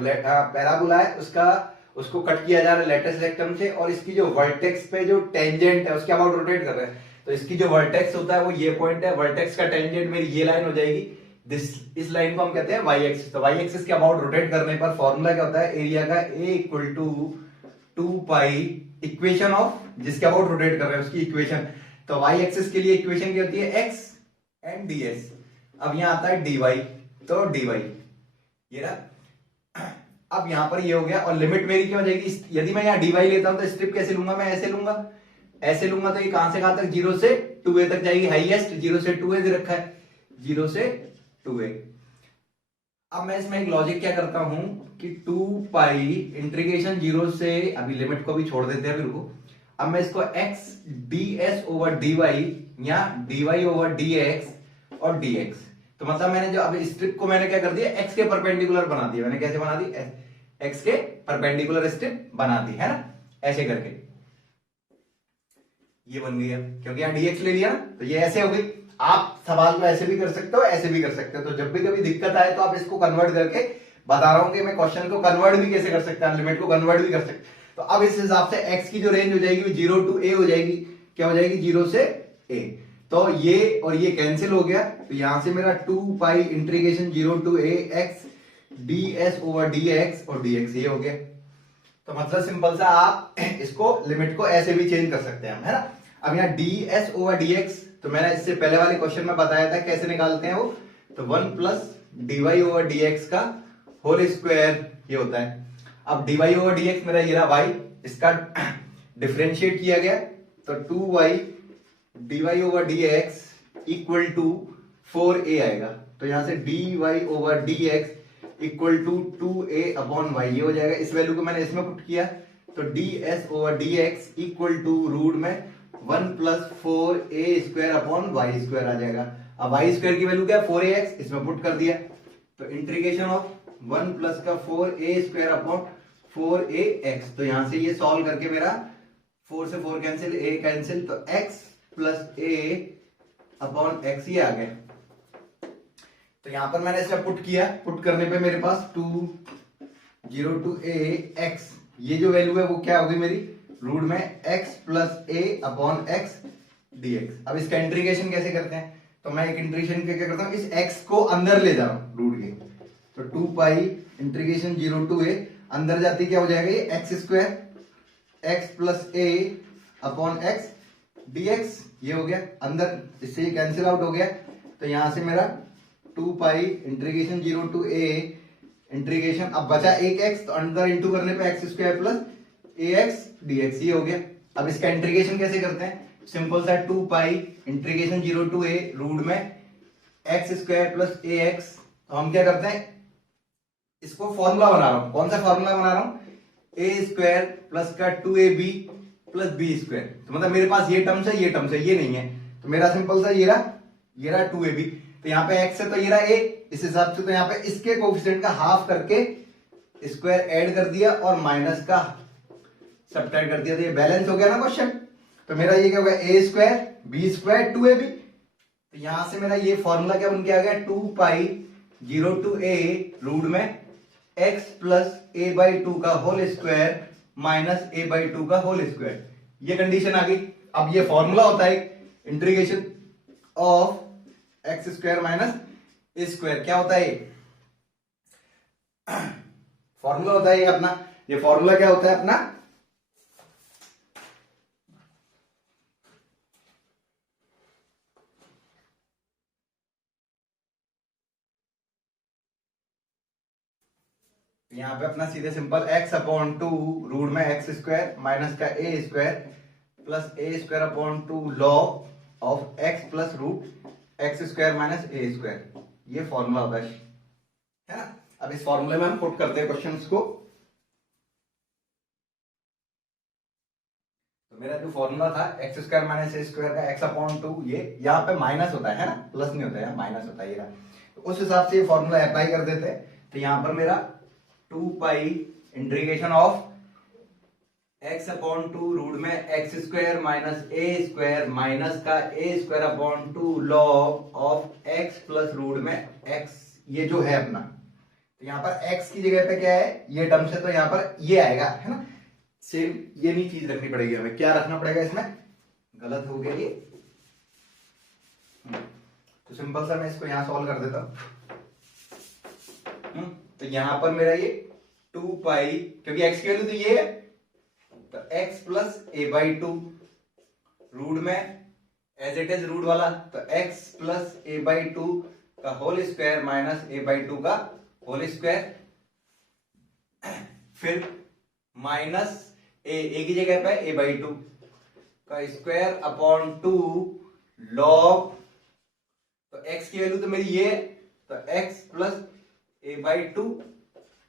पैराबोला है उसको कट किया जा रहा है लेटस रेक्टम से, और इसकी जो वर्टेक्स पे जो टेंजेंट है उसके अबाउट रोटेट कर रहे हैं। तो इसकी जो वर्टेक्स होता है वो ये पॉइंट है, वर्टेक्स का टेंजेंट मेरी ये लाइन हो जाएगी। इस लाइन को हम कहते हैं वाई एक्सिस। तो वाई एक्सिस के अबाउट रोटेट करने पर फॉर्मूला क्या होता है, एरिया का a equal to 2 pi equation of जिसके अबाउट रोटेट कर रहे हैं उसकी इक्वेशन। तो वाई एक्सिस के लिए इक्वेशन क्या होती है, एक्स एंड डी एस। अब यहां आता है डी वाई, तो डी वाई ये रहा। अब यहां पर ये हो गया, और लिमिट मेरी क्या हो जाएगी, यदि मैं यहां डी वाई लेता हूं तो स्ट्रिप कैसे लूंगा, मैं ऐसे लूंगा, ऐसे लूंगा। तो ये कहां से कहां तक, 0 से 2a तक जाएगी, हाईएस्ट 0 से 2a दे रखा है, 0 से 2a। अब मैं इसमें एक लॉजिक क्या करता हूं कि 2 पाई इंटीग्रेशन 0 से, अभी लिमिट को भी छोड़ देते हैं, अभी रुको। अब मैं इसको x ds ओवर dy या dy ओवर dx और dx, तो मतलब मैंने जो अभी स्ट्रिप को मैंने क्या कर दिया, x के परपेंडिकुलर बना दिया। मैंने कैसे बना दी, x के परपेंडिकुलर स्ट्रिप बना दी है ना, ऐसे करके ये बन गई। अब क्योंकि यहाँ dx ले लिया ना, तो ये ऐसे हो गई। आप सवाल को ऐसे भी कर सकते हो, ऐसे भी कर सकते हो। तो जब भी कभी दिक्कत आए तो आप इसको कन्वर्ट करके, बता रहा हूं कि मैं क्वेश्चन को कन्वर्ट भी कैसे कर सकता हूं, लिमिट को कन्वर्ट भी कर सकते। तो अब इस हिसाब से x की जो रेंज हो जाएगी वो 0 टू a हो जाएगी। क्या हो जाएगी, 0 से a। तो ये और ये कैंसिल हो गया, तो यहां से मेरा 2 pi integration 0 to a x ds over dx और dx ये हो गया। तो मतलब सिंपल सा आप इसको लिमिट को ऐसे भी चेंज कर सकते हैं हम, है ना। अब यहाँ ds ओवर dx, तो मैंने इससे पहले वाले क्वेश्चन में बताया था कैसे निकालते हैं वो। तो 1 प्लस dy ओवर dx का होल स्क्वायर ये होता है। अब dy ओवर dx मेरा ये रहा y, इसका डिफरेंशिएट किया गया, तो 2y dy over dx equal to 4a आएगा। तो यहां से dy over dx equal to 2a upon y ये हो जाएगा। इस वैल्यू को मैंने इसमें पुट किया, तो ds over dx equal to root में 1 plus 4a square upon y square आ जाएगा। अब y स्क्वायर की वैल्यू क्या है, 4ax, इसमें पुट कर दिया। तो इंटीग्रेशन ऑफ 1 प्लस का 4a स्क्वायर अपॉन 4ax। तो यहां से ये सॉल्व करके मेरा 4 से 4 कैंसिल, a कैंसिल, तो x plus a upon x ये आ गया। तो यहां पर मैंने इसमें पुट किया, पुट करने पे मेरे पास 2 0 टू a x, ये जो वैल्यू है वो क्या होगी मेरी, रूट में x plus a upon x dx। अब इसका इंटीग्रेशन कैसे करते हैं, तो मैं एक इंटीग्रेशन क्या करता हूं, इस x को अंदर ले जा रहा हूं रूट के। तो 2 पाई इंटीग्रेशन 0 टू a, अंदर जाती क्या हो जाएगा ये x square x plus a upon x dx ये हो गया अंदर, इससे ये कैंसिल आउट हो गया। तो यहां से मेरा 2 pi integration 0 to a integration, अब बचा एक x, तो अंदर इंटू करने पे x square plus ax dx ये हो गया। अब इसका इंटीग्रेशन कैसे करते हैं, सिंपल सा 2 pi integration 0 to a root में x स्क्वायर प्लस ax। तो हम क्या करते हैं, इसको फॉर्मूला बना रहा हूं, कौन सा फॉर्मूला बना रहा हूं, a स्क्वायर प्लस का 2ab प्लस b स्क्वायर। तो मतलब मेरे पास ये टर्म्स है, ये टर्म्स है, ये नहीं है। तो मेरा सिंपल सा ये रहा 2ab। तो यहाँ पे x है तो ये रहा a, इस हिसाब से। तो यहाँ पे इसके कोएफिशिएंट का हाफ करके स्क्वायर ऐड कर दिया और माइनस का सब्ट्रैक्ट कर दिया, तो ये बैलेंस हो गया ना क्वेश्चन। तो मेरा ये क्या हो गया, a square b square 2ab। तो यहां से मेरा ये फॉर्मूला क्या बन के आ गया, 2 पाई 0 टू a रूट में x प्लस a बाई 2 का whole square minus a by 2 का होल स्क्वायर, ये कंडीशन आ गई। अब ये फॉर्मूला होता है integration of x square minus a square, क्या होता है ये फॉर्मूला होता है ये अपना। ये फॉर्मूला क्या होता है अपना, यहाँ पे अपना सीधे सिंपल x अपॉन 2 रूट में x स्क्वायर माइनस का a square plus a square upon 2 log of x plus root x square minus a square, ये फॉर्मूला होता है ना। अब इस फॉर्मूले में हम पुट करते हैं क्वेश्चंस को। तो मेरा जो फॉर्मूला था x square minus a square का एक्स अपॉन टू, ये यहाँ पे माइनस होता है ना, प्लस नहीं होता है, माइनस होता है ये रहा। तो उस हिसाब से ये फॉर्मूला अप्लाई कर देते हैं। तो यहाँ पर मेरा 2 pi integration of x upon two root में x square minus a square minus का a square upon two log of x plus root में एक्स, ये जो है अपना। तो यहाँ पर x की जगह पे क्या है, ये टर्म से, तो यहाँ पर ये आएगा, है ना। सेम ये नहीं चीज रखनी पड़ेगी हमें, क्या रखना पड़ेगा इसमें, गलत हो गया ये। तो सिंपल सा मैं इसको यहां सॉल्व कर देता हूं। तो यहां पर मेरा ये 2 पाई, क्योंकि x की वैल्यू तो ये है, तो x plus a by two root में एज इट इज रूट वाला, तो x plus a by two का whole square minus a by two का होल स्क्वायर, फिर माइनस ए की जगह पे ए बाई टू का स्क्वायर अपॉन टू लॉग, तो x की वैल्यू तो मेरी ये है, तो x plus a by two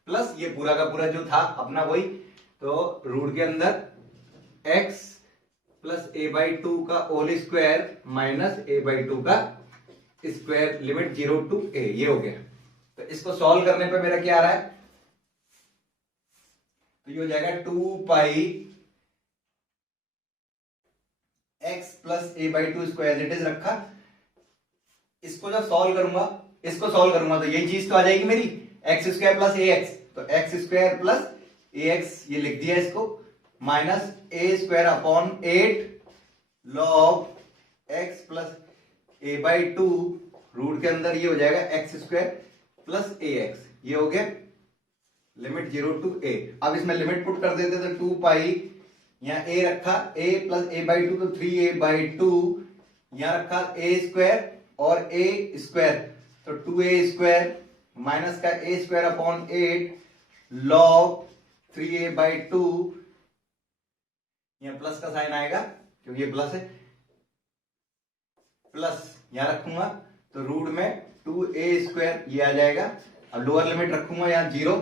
plus ये पूरा का पूरा जो था अपना वही, तो रूट के अंदर x plus a by two का whole square minus a by two का स्क्वायर, लिमिट 0 टू a, ये हो गया। तो इसको सॉल्व करने पे मेरा क्या आ रहा है, तो ये हो जाएगा 2 पाई x plus a by to square, it is रखा। इसको जब सॉल्व करूंगा, इसको सॉल्व करूंगा, तो यही चीज तो आ जाएगी मेरी, x square plus a x, तो x square plus a x ये लिख दिया इसको, minus a square upon 8 log x plus a by two root के अंदर ये हो जाएगा x square plus a x, ये हो गया लिमिट 0 टू a। अब इसमें लिमिट पुट कर देते, तो 2 पाई, यहाँ a रखा a plus a by to, तो 3a बाई टू, यहाँ रखा a स्क्वायर और a स्क्वायर, तो 2a स्क्वायर माइनस का a square upon 8 log 3a by two, यहाँ प्लस का साइन आएगा क्योंकि ये प्लस है, प्लस यहाँ रखूंगा तो रूट में 2a स्क्वायर ये आ जाएगा। अब लोअर लिमिट रखूंगा यहाँ 0,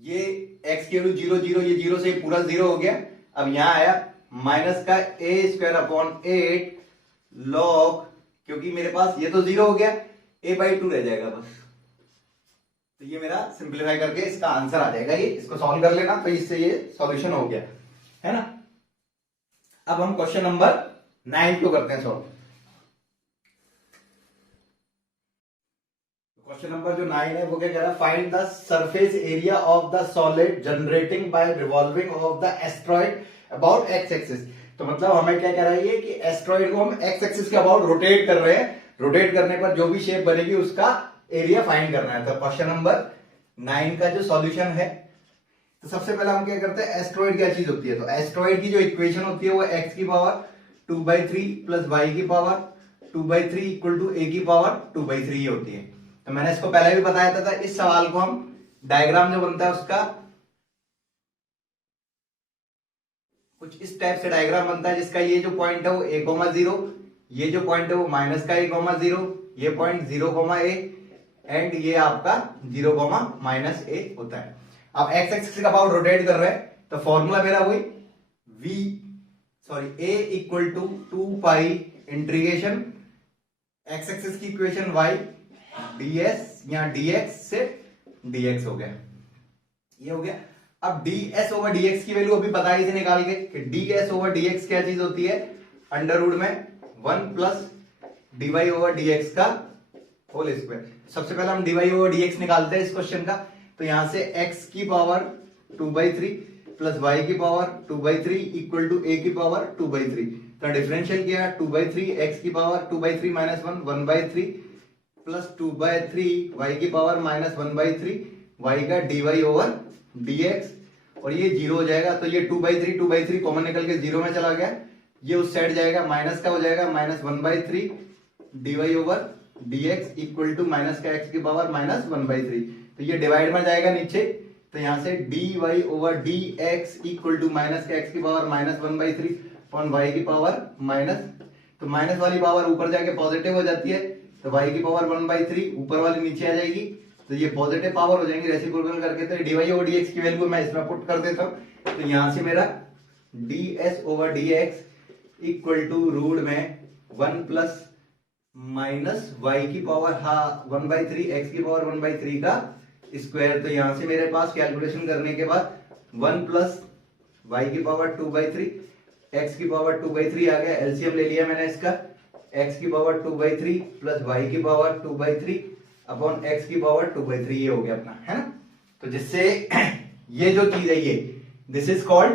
ये x की वैल्यू 0 0, ये 0 से पूरा 0 हो गया। अब यहां आया माइनस का a स्क्वायर अपॉन 8 लॉग, क्योंकि मेरे पास ये तो 0 हो गया, a बाई टू रह जाएगा बस। तो ये मेरा सिंप्लीफाई करके इसका आंसर आ जाएगा, ये इसको सॉल्व कर लेना, तो इससे ये सॉल्यूशन हो गया, है ना। अब हम क्वेश्चन नंबर 9 को करते हैं सॉल्व। क्वेश्चन नंबर जो 9 है वो क्या कह रहा है, find the surface area of the solid generating by revolving of the astroid about x axis. तो मतलब हमें क्या कह रहा है ये कि एस्ट्रॉइड को हम एक्स एक्सिस के अबाउट रोटेट कर रहे हैं, रोटेट करने पर जो भी शेप बनेगी उसका एरिया फाइंड करना है। तो क्वेश्चन नंबर 9 का जो सॉल्यूशन है, तो सबसे पहले हम क्या करते हैं, एस्ट्रॉइड क्या चीज होती है, तो एस्ट्रॉइड की जो इक्वेशन होती है वो x की पावर 2/3 प्लस y की पावर 2/3 इक्वल टू a की पावर 2/3 होती है। तो मैंने इसको पहले भी बताया था, इस सवाल को हम डायग्राम जो बनता है उसका कुछ इस टाइप से डायग्राम बनता है, जिसका ये जो पॉइंट है वो a,0, ये जो पॉइंट है वो माइनस का a,0, ये पॉइंट 0,a एंड ये आपका 0,-a होता है। अब x एक्सिस के अबाउट रोटेट कर रहे हैं, तो फॉर्मूला मेरा वही a equal to 2 pi integration x axis की इक्वेशन y ds, यहाँ dx से dx हो गया, ये हो गया। अब ds ओवर dx की वैल्यू अभी बताई थी निकाल के कि ds ओवर dx क्या चीज होती है, अंडर रूट में 1 प्लस dy ओवर dx का होल स्क्वायर। सबसे पहले हम dy ओवर dx निकालते हैं इस क्वेश्चन का, तो यहां से x की पावर 2/3 प्लस y की पावर 2/3 इक्वल टू a की पावर 2/3। तो डिफरेंशियल किया 2/3 x की पावर 2/3 माइनस 1 1/3 प्लस 2/3 y की पावर माइनस 1/3 y का dy ओवर dx, और ये 0 हो जाएगा, तो ये 2/3 कॉमन निकल के 0 में चला गया, ये उस साइड जाएगा, माइनस का हो जाएगा minus 1/3 dy over dx equal to minus का x की पावर माइनस 1/3। तो ये डिवाइड में जाएगा नीचे, तो यहां से dy over dx equal to minus का x की पावर माइनस 1/3 अपॉन y की पावर माइनस, तो माइनस वाली पावर ऊपर जाके पॉजिटिव हो जाती है, तो y की पावर 1/3 ऊपर वाली नीचे आ जाएगी, तो ये पॉजिटिव पावर हो जाएंगी रेसिप्रोकल करके। तो dy ओवर dx की वैल्यू मैं इसमें पुट कर देता हूं, तो यहां से मेरा ds over dx equal to root में 1 प्लस माइनस वाई की पावर 1/3 एक्स की पावर 1/3 का स्क्वायर। तो यहां से मेरे पास कैलकुलेशन करने के बाद 1 प्लस वाई की पावर 2/3 एक्स की पावर 2/3 आ गया। एलसीएम ले लिया मैंने इसका, एक्स की पावर 2/3 प्लस वाई की पावर 2/3 अपॉन एक्स की पावर 2/3, ये हो गया अपना, है ना। तो जिससे ये जो चीज है ये this is called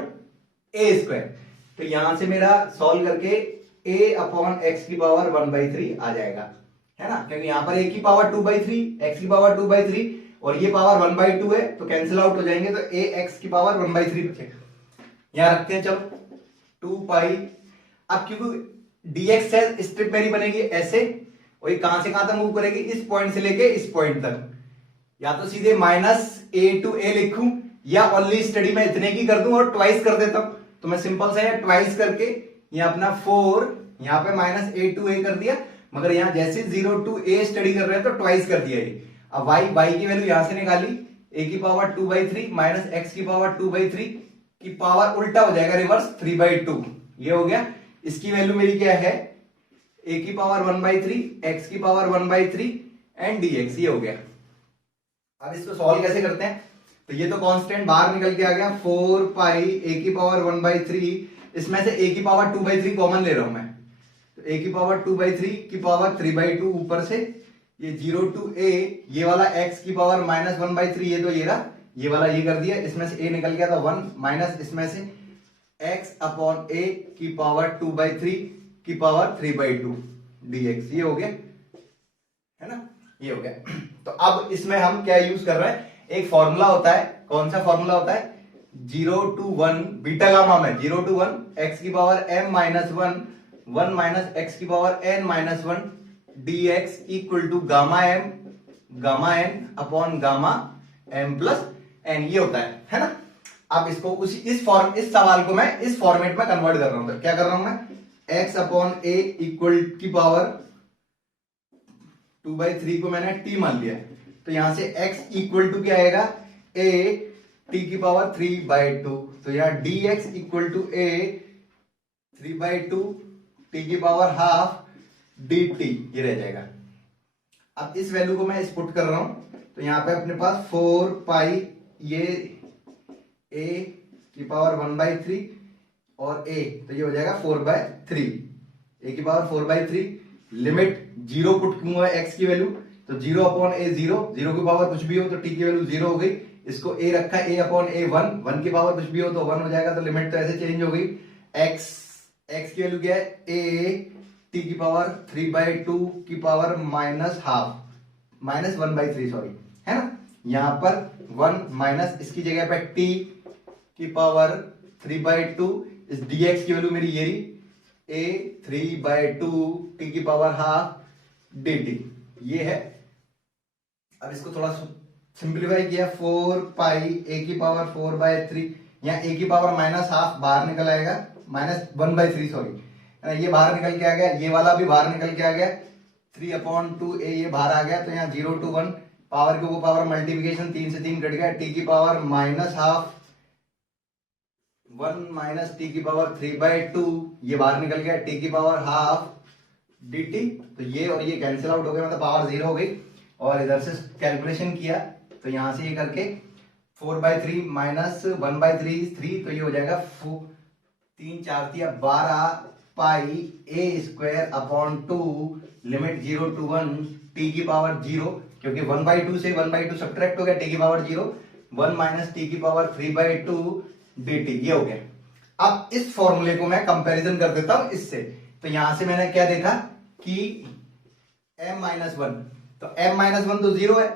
a square. तो यहां से मेरा सॉल्व करके a अपॉन एक्स की पावर 1/3 आ जाएगा, है ना, क्योंकि यहां पर a की पावर 2/3 एक्स की पावर 2/3 और ये पावर 1/2 है तो कैंसिल आउट हो जाएंगे, तो a एक्स की पावर 1/3 बचेगा। यहां रखते हैं, चलो 2 पाई। अब क्योंकि dx है स्ट्रिप मेरी बनेगी ऐसे, और ये कहां से कहां तक मूव करेगी, इस पॉइंट से लेके इस पॉइंट तक। या तो सीधे -a to a लिखूं या ओनली स्टडी में इतने की कर दूं और ट्वाइस कर देता हूं। तो मैं सिंपल सा है ट्वाइस करके ये अपना 4 यहां पे -a to a कर दिया, मगर यहां जैसे 0 to a स्टडी कर रहे हैं तो ट्वाइस कर दिया ये। अब y की वैल्यू यहां से निकाली, a की पावर 2/3 माइनस x की पावर 2/3 की पावर उल्टा हो जाएगा रिवर्स 3/2, ये हो गया। इसकी वैल्यू मेरी क्या है, a की पावर 1/3 x की पावर 1/3 एंड dx, ये हो गया। अब इसको सॉल्व कैसे करते हैं, तो ये तो कांस्टेंट बाहर निकल के आ गया 4 पाई a की पावर 1/3, इसमें से a की पावर 2/3 कॉमन ले रहा हूं मैं, तो a की पावर 2/3 की पावर 3/2 ऊपर से, ये 0 to a, ये वाला x की पावर -1/3, ये तो ये रहा, ये वाला ये कर दिया, इसमें से a निकल गया था 1 माइनस इसमें से x अपॉन a की पावर 2/3 की पावर 3/2 dx, ये हो गया, है ना, ये हो गया। तो अब इसमें हम क्या यूज कर रहे हैं, एक फॉर्मूला होता है, कौन सा फॉर्मूला होता है, 0 to 1 बीटा गामा में 0 to 1 x की पावर m-1 1 माइनस x की power n-1 dx equal to gamma n upon gamma m plus n, ये होता है ना। अब इसको उसी इस सवाल को मैं इस फॉर्मेट में कन्वर्ट कर रहा हूं, तो क्या कर रहा हूं मैं, x अपॉन a इक्वल की पावर 2/3 को मैंने t मान लिया, तो यहां से x इक्वल टू क्या आएगा, a t की पावर 3/2, तो यहां dx equal to a 3/2 t की पावर हाफ dt, ये रह जाएगा। अब इस वैल्यू को मैं इस पुट कर रहा हूं, तो यहां पे अपने पास 4 पाई ये a की पावर 1/3 और a, तो ये हो जाएगा 4/3, a की पावर 4/3, लिमिट 0 पुट करूंगा x की वैल्यू, तो 0 अपॉन a 0 की पावर कुछ भी हो तो t की वैल्यू 0 हो गई, इसको a रखा a अपॉन a 1 की पावर कुछ भी हो तो 1 हो जाएगा, तो लिमिट तो ऐसे चेंज हो गई। x की वैल्यू क्या है, a t की पावर 3/2 की पावर -1/3 सॉरी, है ना, यहां पर 1 माइनस इसकी जगह पे t की पावर 3/2, इस dx की वैल्यू मेरी ये रही, a 3/2 t की पावर हाफ dt, ये है। अब इसको थोड़ा सिंप्लीफाई किया, 4 पाई a की पावर 4/3, यहाँ a की पावर -1/2 बाहर निकल आएगा, -1/3 सॉरी, ये बाहर निकल के आ गया, ये वाला भी बाहर निकल के आ गया, 3/2 a ये बाहर आ गया, तो यहाँ 0 to 1 पावर के पावर मल्टीप्लिकेशन 3 से 3 कट गया, t की पावर -1/2 1 माइनस टी की पावर 3/2, ये बाहर निकल गया, t की पावर हाफ dt, तो ये और ये कैंसिल आउट हो गया, मतलब पावर 0 हो गई, और इधर से कैलकुलेशन किया तो यहां से ये करके 4/3 माइनस 1/3 3, तो ये हो जाएगा 3 4 12 पाई a square upon 2 limit 0 to 1 t की पावर 0, क्योंकि 1/2 से 1/2 सब्ट्रैक्ट हो गया, t की पावर 0, 1 माइनस t की पावर 3/2 dt, ये हो गया। अब इस फॉर्मूले को मैं कंपैरिजन कर देता हूं इससे, तो यहां से मैंने क्या देखा कि m-1, तो m-1 तो 0 है,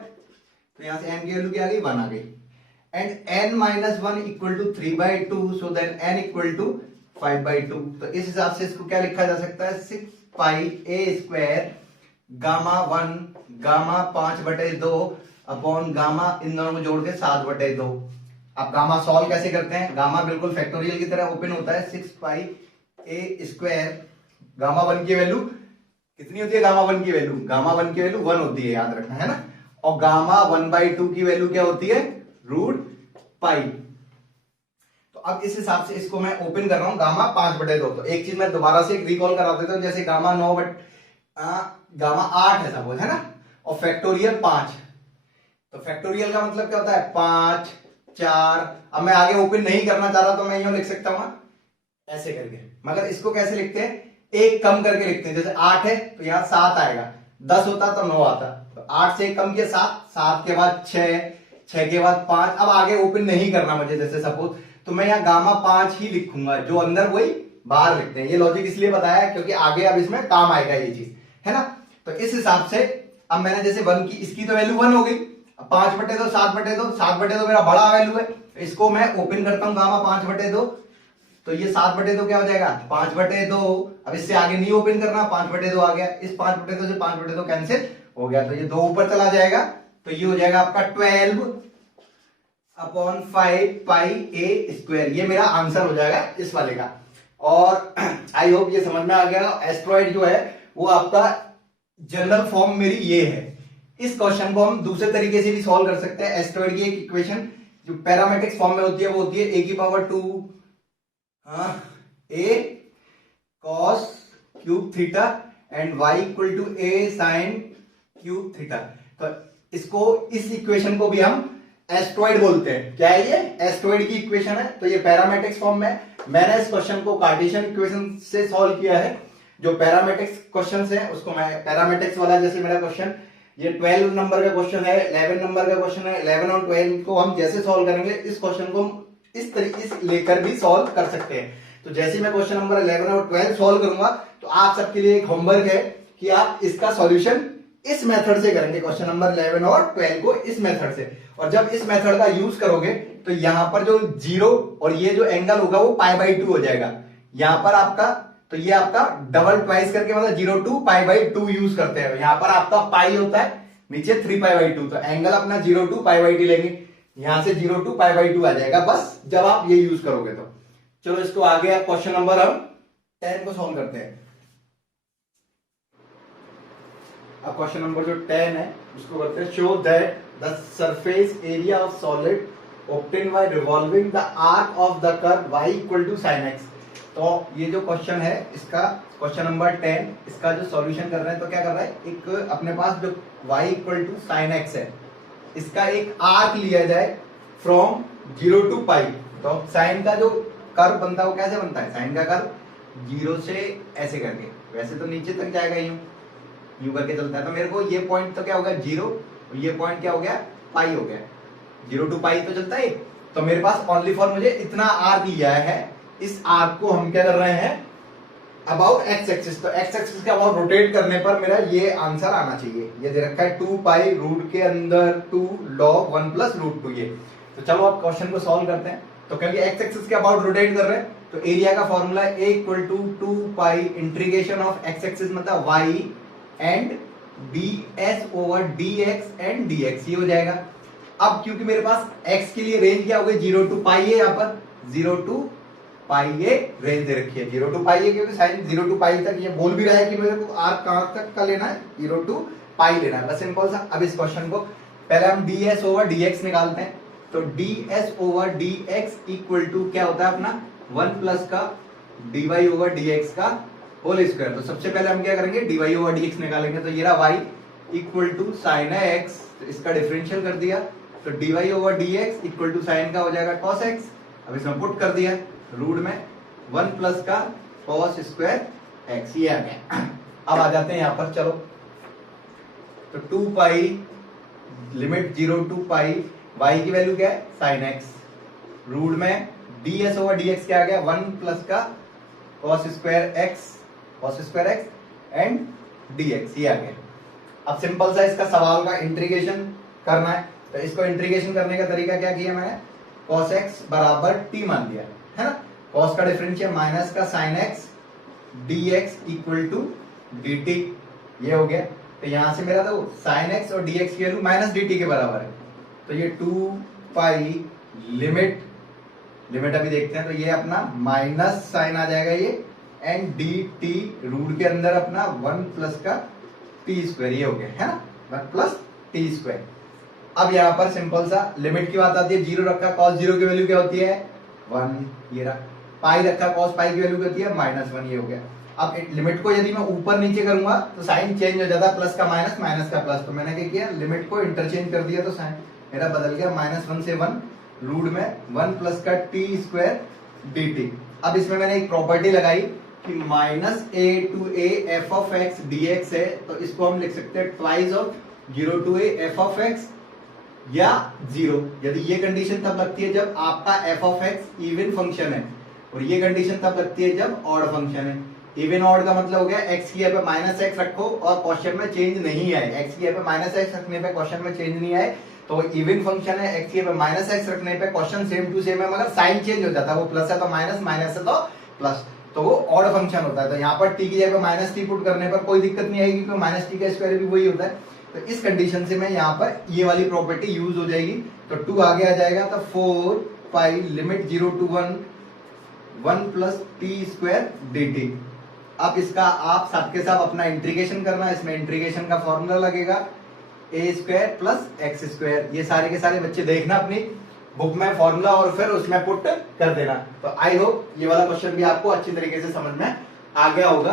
तो यहां से m की वैल्यू क्या आ गई, 1 आ गई, and n-1 equal to 3/2, so then n equal to 5/2, तो इस हिसाब से इसको क्या लिखा जा सकता है, 6 pi a square gamma 1 gamma 5/2 upon gamma, इन दोनों को जोड़ के 7/2। अब गामा सॉल्व कैसे करते हैं, गामा बिल्कुल फैक्टोरियल की तरह ओपन होता है, 6 पाई a स्क्वायर, गामा 1 की वैल्यू कितनी होती है, गामा 1 की वैल्यू 1 होती है, याद रखना, है ना, और गामा 1/2 की वैल्यू क्या होती है, √π। तो तो अब इस हिसाब से इसको मैं ओपन कर रहा हूं गामा 5/2। तो एक चीज मैं दोबारा से रिकॉल करा देता हूं, जैसे गामा 8 है सपोज, है ना, और फैक्टोरियल 5। तो फैक्टोरियल का मतलब क्या होता है 5 4। अब मैं आगे ओपन नहीं करना चाह रहा तो मैं यूं लिख सकता हूं ऐसे करके, मगर इसको कैसे लिखते हैं, एक कम करके लिखते हैं। जैसे 8 है तो यहां 7 आएगा, 10 होता तो 9 आता, तो 8 से एक कम किया 7, 7 के बाद 6, 6 के बाद 5। अब आगे ओपन नहीं करना मुझे, जैसे सपोज, तो मैं यहाँ गामा 5 ही लिखूंगा, जो अंदर वही बाहर लिखते हैं। ये लॉजिक इसलिए बताया क्योंकि आगे अब इसमें काम आएगा ये चीज, है ना। तो इस हिसाब से अब मैंने जैसे 1 की, इसकी तो वैल्यू 1 हो गई, 5/2 7/2, 7/2 मेरा बड़ा वैल्यू है, इसको मैं ओपन करता हूं गामा 5/2, तो ये 7/2 क्या हो जाएगा 5/2। अब इससे आगे नहीं ओपन करना, 5/2 आ गया, इस 5/2 से 5/2 कैंसिल हो गया, तो ये 2 ऊपर चला जाएगा, तो ये हो जाएगा आपका 12/5 पाई ए स्क्वायर। ये मेरा आंसर हो जाएगा इस वाले का। और आई होप ये समझ में आ गया। एस्ट्रॉइड जो है वो आपका जनरल फॉर्म मेरी ये है। इस क्वेश्चन को हम दूसरे तरीके से भी सॉल्व कर सकते हैं। एस्ट्रॉइड की एक इक्वेशन जो पैरामेट्रिक्स फॉर्म में होती है वो होती है a⁻², a cos cube theta and y equal to a sin cube theta. तो इसको, इस इक्वेशन को भी हम एस्ट्रॉइड बोलते हैं। क्या है ये, एस्ट्रॉइड की इक्वेशन है। तो ये पैरामेट्रिक्स फॉर्म में, मैंने इस क्वेश्चन को कार्टेशियन इक्वेशन से सॉल्व किया है। जो पैरामेट्रिक्स क्वेश्चन है उसको मैं पैरामेट्रिक्स वाला, जैसे मेरा क्वेश्चन ये 12 नंबर का क्वेश्चन है, 11 नंबर का क्वेश्चन है, 11 और 12 को हम जैसे सॉल्व करेंगे, इस क्वेश्चन को हम इस तरीके से लेकर भी सॉल्व कर सकते हैं। तो जैसे मैं क्वेश्चन नंबर 11 और 12 सॉल्व करूंगा तो आप सबके लिए एक होमवर्क है कि आप इसका सॉल्यूशन इस मेथड से करेंगे, क्वेश्चन नंबर 11 और 12 को इस मेथड से। और जब इस मेथड का यूज करोगे तो यहां पर जो 0 और ये जो एंगल होगा वो π/2 हो जाएगा। यहां पर आपका, तो ये आपका डबल ट्वाइस करके मतलब 0 to π/2 यूज करते हैं। यहां पर आपका पाई होता है, नीचे 3π/2, तो एंगल अपना 0 to π/2 लेंगे, यहां से 0 to π/2 आ जाएगा बस, जब आप ये यूज करोगे तो। चलो इसको आगे क्वेश्चन नंबर हम 10 को सॉल्व करते हैं। अब क्वेश्चन नंबर जो 10 है उसको करते हैं, show that the surface area of solid obtain by revolving the arc of the curve y equal to sin x। तो ये जो क्वेश्चन है इसका, क्वेश्चन नंबर 10, इसका जो सॉल्यूशन कर रहे हैं तो क्या कर रहा है, एक अपने पास जो y equal to sin x है, इसका एक आर्क लिया जाए फ्रॉम 0 to π। तो साइन का जो कर्व बनता है वो कैसे बनता है, साइन का कर्व 0 से ऐसे करके, वैसे तो नीचे तक जाएगा यूं करके चलता है। तो मेरे को ये पॉइंट तो क्या हो गया 0, और ये पॉइंट क्या हो गया पाई हो गया, 0 to π तो चलता है। तो मेरे पास ओनली फॉर मुझे इतना आर्क लिया है, इस आर्क को हम क्या कर रहे हैं अबाउट एक्स एक्सिस। तो एक्स एक्सिस के अबाउट रोटेट करने पर मेरा ये आंसर आना चाहिए। ये दे रखा है 2π रूट के अंदर 2 log 1 + √2 ये। तो चलो अब क्वेश्चन को सॉल्व करते हैं। तो क्योंकि एक्स एक्सिस के अबाउट रोटेट कर रहे हैं तो एरिया का formula a equal to 2π integration of x axis मतलब y and ds over dx and dx, ये हो जाएगा। अब क्योंकि मेरे पास x के लिए रेंज क्या हो गई 0 to π है, यहाँ पर 0 to π ये रेंज दे रखी है, 0 to π है क्योंकि साइन 0 to π तक ये बोल भी रहा है कि मेरे को आर्क कहां तक का लेना है, 0 to π लेना है, बस सिंपल सा। अब इस क्वेश्चन को पहले हम ds ओवर dx निकालते हैं। तो ds over dx equal to क्या होता है अपना 1 प्लस का dy ओवर dx का होल स्क्वायर। तो सबसे पहले हम क्या करेंगे dy ओवर dx निकालेंगे। तो ये रहा y equal to sin x, तो इसका डिफरेंशियल कर दिया, तो dy over dx equal to sine का हो जाएगा cos x। अब इसमें पुट कर दिया रूट में 1 प्लस का cos स्क्वायर x, ये आ गया। अब आ जाते हैं यहाँ पर, चलो तो 2π लिमिट 0 to π, y की वैल्यू क्या है sin x, रूट में ds ओवर dx क्या आ गया 1 प्लस का cos square x and dx, ये आ गया। अब सिंपल सा इसका सवाल का इंटीग्रेशन करना है। तो इसको इंटीग्रेशन करने का तरीका क्या किया मैंने, cos x बराबर t मान लिया है ना, cos का डिफरेंशियल माइनस का sin x dx equal to dt, ये हो गया। तो यहां से मेरा तो sin x और dx की वैल्यू माइनस dt के बराबर है। तो ये 2π लिमिट अभी देखते हैं, तो ये अपना माइनस साइन आ जाएगा ये, एंड dt रूट के अंदर अपना 1 प्लस का t स्क्वायर, ये हो गया है ना 1 प्लस t स्क्वायर। अब यहाँ पर सिंपल सा लिमिट की बात आती है, 0 रखा, cos 0 की वैल्यू क्या होती है 1 ये रहा, पाई रखा, कॉस पाई की वैल्यू कितनी है -1, ये हो गया। अब लिमिट को यदि मैं ऊपर नीचे करूंगा तो साइन चेंज हो जाता है, प्लस का माइनस, माइनस का प्लस। तो मैंने क्या किया, लिमिट को इंटरचेंज कर दिया, तो साइन मेरा बदल गया -1 से 1, रूट में 1 प्लस का t स्क्वायर dt। अब इसमें मैंने एक प्रॉपर्टी लगाई कि -a to a f of x dx है, तो इसको हम लिख सकते हैं twice of 0 to a f of x या 0। यदि ये कंडीशन तब लगती है जब आपका f of x even function है, और ये कंडीशन तब लगती है जब ऑड फंक्शन है। इवन ऑड का मतलब हो गया x की जगह पे -x रखो और क्वेश्चन में चेंज नहीं आए, x की जगह पे -x रखने पे क्वेश्चन में चेंज नहीं आए, तो इवन फंक्शन है। x की जगह पे -x रखने पे क्वेश्चन सेम टू सेम है, मगर साइन चेंज हो जाता है, वो प्लस है तो माइनस, माइनस है तो प्लस, तो वो ऑड फंक्शन होता है। तो यहाँ पर t की जगह पे -t पुट करने पर कोई दिक्कत नहीं आएगी, क्योंकि -t का स्क्वायर भी वही होता है। तो इस कंडीशन से मैं यहाँ पर ये वाली प्रॉपर्टी यूज हो जाएगी, तो 2 आगे आ जाएगा, तो 4 pi limit 0 to 1 plus t square dt। अब इसका आप सबके सब अपना इंटीग्रेशन करना, इसमें इंटीग्रेशन का फॉर्मूला लगेगा a square plus x square. ये सारे के सारे बच्चे देखना अपनी बुक में फॉर्मूला और फिर उसमें पुट कर देना। तो आई होप ये वाला क्वेश्चन भी आपको अच्छी तरीके से समझ में आ गया होगा।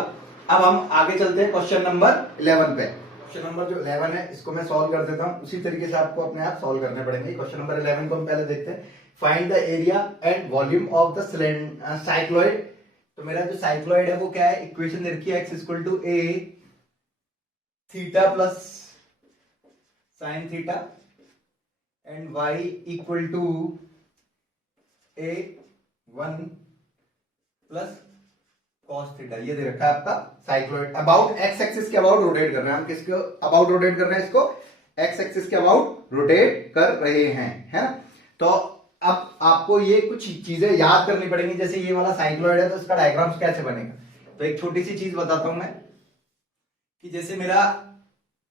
अब हम आगे चलते हैं क्वेश्चन नंबर 11 पे। क्वेश्चन नंबर जो 11 है इसको मैं सॉल्व कर देता हूँ, उसी तरीके से आपको अपने आप सॉल्व करने पड़ेंगे। क्वेश्चन नंबर 11 को हम पहले देखते हैं। Find the area and volume of the cycloid. तो मेरा जो साइक्लॉइड है वो क्या है, इक्वेशन दे रखी है x equal to a theta plus sine theta and y equal to a 1 plus cos theta. ये दे रखा है आपका साइक्लॉइड। अबाउट एक्स एक्सिस के अबाउट रोटेट कर रहे हैं हम, किसके अबाउट रोटेट कर रहे हैं, इसको एक्स एक्सिस के अबाउट रोटेट कर रहे हैं, है ना। तो अब आपको ये कुछ चीजें याद करनी पड़ेंगी, जैसे ये वाला साइक्लॉइड है तो इसका डायग्राम कैसे बनेगा। तो एक छोटी सी चीज बताता हूं मैं, कि जैसे मेरा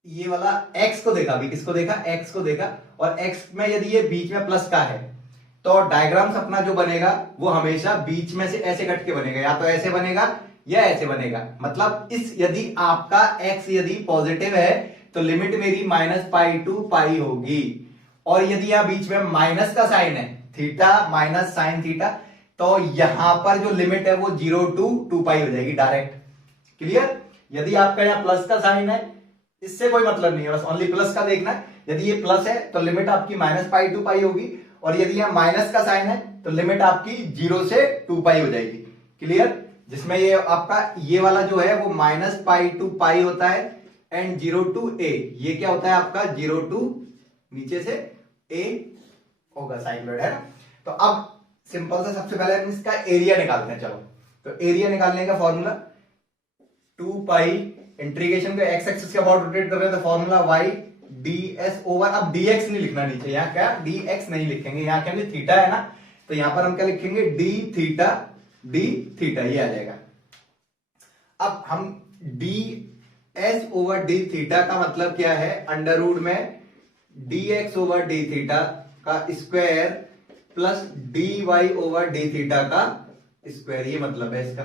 ये वाला x को देखा, अभी किसको देखा, x को देखा, और x में यदि ये बीच में प्लस का है तो डायग्राम्स अपना जो बनेगा वो हमेशा बीच में से ऐसे कट के बनेगा, या तो ऐसे बनेगा या ऐसे बनेगा। मतलब इस यदि आपका x यदि पॉजिटिव है तो लिमिट मेरी -पाई टू पाई होगी, और यदि यहां बीच में माइनस का साइन है, थीटा माइनस साइन थीटा, तो यहां पर जो लिमिट है वो 0 to 2 पाई हो जाएगी डायरेक्ट। क्लियर। यदि आपका यहाँ प्लस का साइन है, इससे कोई मतलब नहीं है, बस ओनली प्लस का देखना है। यदि ये प्लस है तो लिमिट आपकी -पाई टू पाई होगी, और यदि यहाँ माइनस का साइन है तो लिमिट आपकी 0 से 2 पाई हो जाएगी। क्लियर। जिसमें ये आपका ये वाला जो है वो -पाई टू पाई होता है, एंड 0 to a ये क्या होता है आपका 0 to नीचे से a होगा साइक्लॉइड, है ना। तो अब सिंपल सा सबसे पहले हम इसका एरिया निकालते हैं। चलो, तो एरिया निकालने का फॉर्मूला 2 पाई इंटीग्रेशन को एक्स एक्सिस के अबाउट रोटेट कर रहे हैं, तो फॉर्मूला y ds ओवर, अब dx नहीं लिखना नीचे, यहाँ क्या dx नहीं लिखेंगे, यहाँ क्या थीटा है ना, तो यहाँ पर हम क्या लिखेंगे d थीटा ये आ जाएगा। अब हम ds ओवर d थीटा का मतलब क्या है, अंडर रूट में dx ओवर d थीटा का square plus dy over d theta का स्क्वायर, ये मतलब है इसका।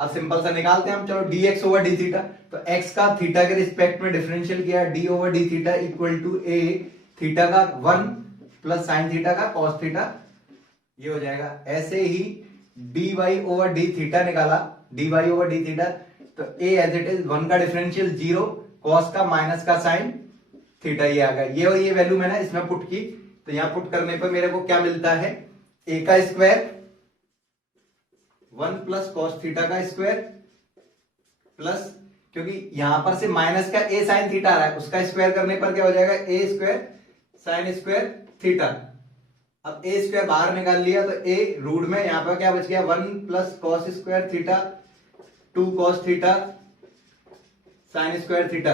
अब सिंपल सा निकालते हैं हम, चलो dx ओवर डी थीटा, तो x का थीटा के रिस्पेक्ट में डिफरेंशियल किया, d over d theta equal to a theta का 1 प्लस साइन थीटा का कॉस थीटा, ये हो जाएगा। ऐसे ही dy ओवर डी थीटा निकाला, dy ओवर डी थीटा, तो a एज इट इज 1 का डिफरेंशियल 0 कॉस का माइनस का साइन थीटा, ये आ गया। ये और ये वैल्यू मैंने इसमें पुट की, तो यहां पुट करने पर मेरे को क्या मिलता है, a का स्क्वायर 1 प्लस कॉस थीटा का स्क्वायर प्लस, क्योंकि यहां पर से माइनस का a साइन थीटा आ रहा है, उसका स्क्वायर करने पर क्या हो जाएगा, a square sine square theta. अब a स्क्वायर बाहर निकाल लिया तो a रूट में यहां पर क्या बच गया, 1 plus cos square theta 2 cos theta sine square theta.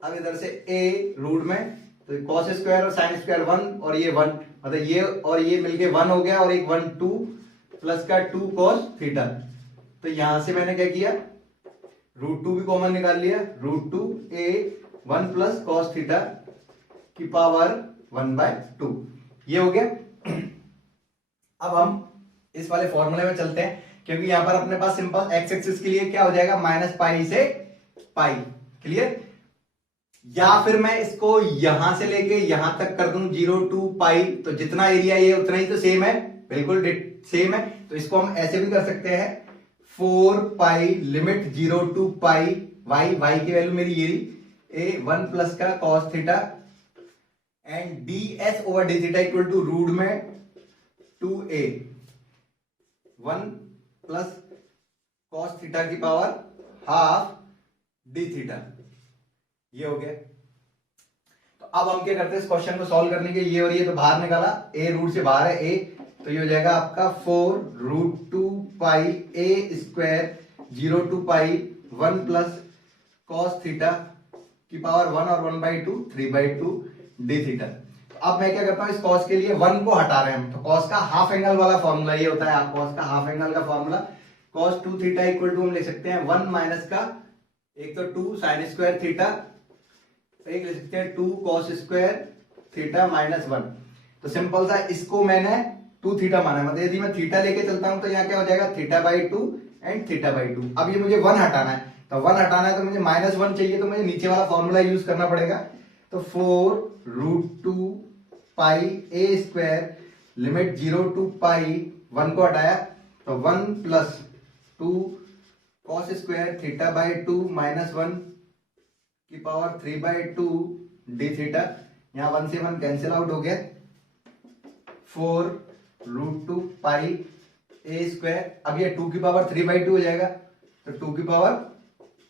अब इधर से a रूट में, तो कॉस स्क्वायर और साइन स्क्वायर 1 और ये 1, मतलब ये और ये मिलके 1 हो गया, और एक 1 2 प्लस का 2 कॉस थीटा। तो यहां से मैंने क्या किया, √2 भी कॉमन निकाल लिया, √2 a 1 प्लस कॉस थीटा की पावर 1/2, ये हो गया। अब हम इस वाले फॉर्मूले में चलते हैं, क्योंकि यहां पर अपने पास सिंपल एक्स एक्सिस के लिए क्या हो जाएगा, -पाई से पाई। क्लियर। या फिर मैं इसको यहां से लेके यहां तक कर दूं 0 to पाई, तो जितना एरिया ये उतना ही तो सेम है, बिल्कुल सेम है। तो इसको हम ऐसे भी कर सकते हैं 4 pi limit 0 to pi y, y की वैल्यू मेरी ये रही ए 1 प्लस का cos theta and d s over d theta equal to root में 2a 1 प्लस कॉस थीटा की पावर हाफ डी थीटा। ये हो गया। तो अब हम क्या करते हैं इस क्वेश्चन को सॉल्व करने के, ये और ये तो बाहर निकाला, a रूट से बाहर है a, तो ये हो जाएगा आपका 4 root 2 pi a square 0 to pi 1 plus cos theta की पावर 1 और 1/2 3/2 डी थीटा। तो अब मैं क्या करता हूं, इस कॉस के लिए 1 को हटा रहे हैं हम, तो कॉस का हाफ एंगल वाला फॉर्मूला ये होता है। कॉस का हाफ एंगल का formula cos 2 theta equal to हम लिख सकते हैं 1 माइनस का एक तो 2 साइन स्क्वायर थीटा, एक लिख सकते हैं 2 कॉस स्क्वायर थीटा माइनस 1। तो सिंपल सा इसको मैंने 2 थीटा माना, मतलब यदि मैं थीटा लेके चलता हूं तो यहाँ क्या हो जाएगा थीटा/2 एंड थीटा/2। अब ये मुझे 1 हटाना है, तो 1 हटाना है तो मुझे -1 चाहिए, तो मुझे नीचे वाला फॉर्मूला यूज करना पड़ेगा। तो 4 root 2 pi a square limit 0 to pi 1 को हटाया तो 1 plus 2 cos square theta minus 1 की पावर 3/2 डी थीटा। यहां 1 से 1 कैंसिल आउट हो गया। 4 रूट 2 पाई ए स्क्वायर, अब ये 2 की पावर 3/2 हो जाएगा, तो 2 की पावर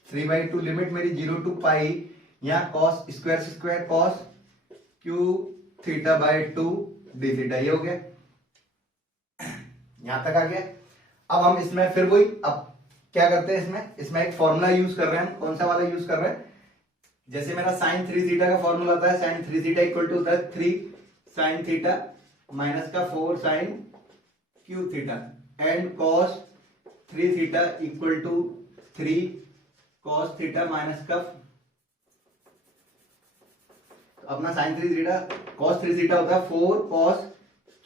3/2 लिमिट मेरी 0 टू पाई, यहाँ कॉस स्क्वायर से square cos cube थीटा/2 D theta. ये हो गया, यहां तक आ गया। अब हम इसमें फिर वही, अब क्या करते हैं इसमें एक फॉर्मूला यूज कर रहे हैं हम। कौन सा वाला यूज कर रहे हैं, जैसे मेरा साइन 3 थीटा का फॉर्मूला होता है, साइन 3 थीटा इक्वल टू होता है 3 साइन थीटा माइनस का 4 sine cube theta and cos 3 theta equal to 3 cos theta minus का, अपना साइन 3 थीटा कॉस 3 थीटा होता है 4 कॉस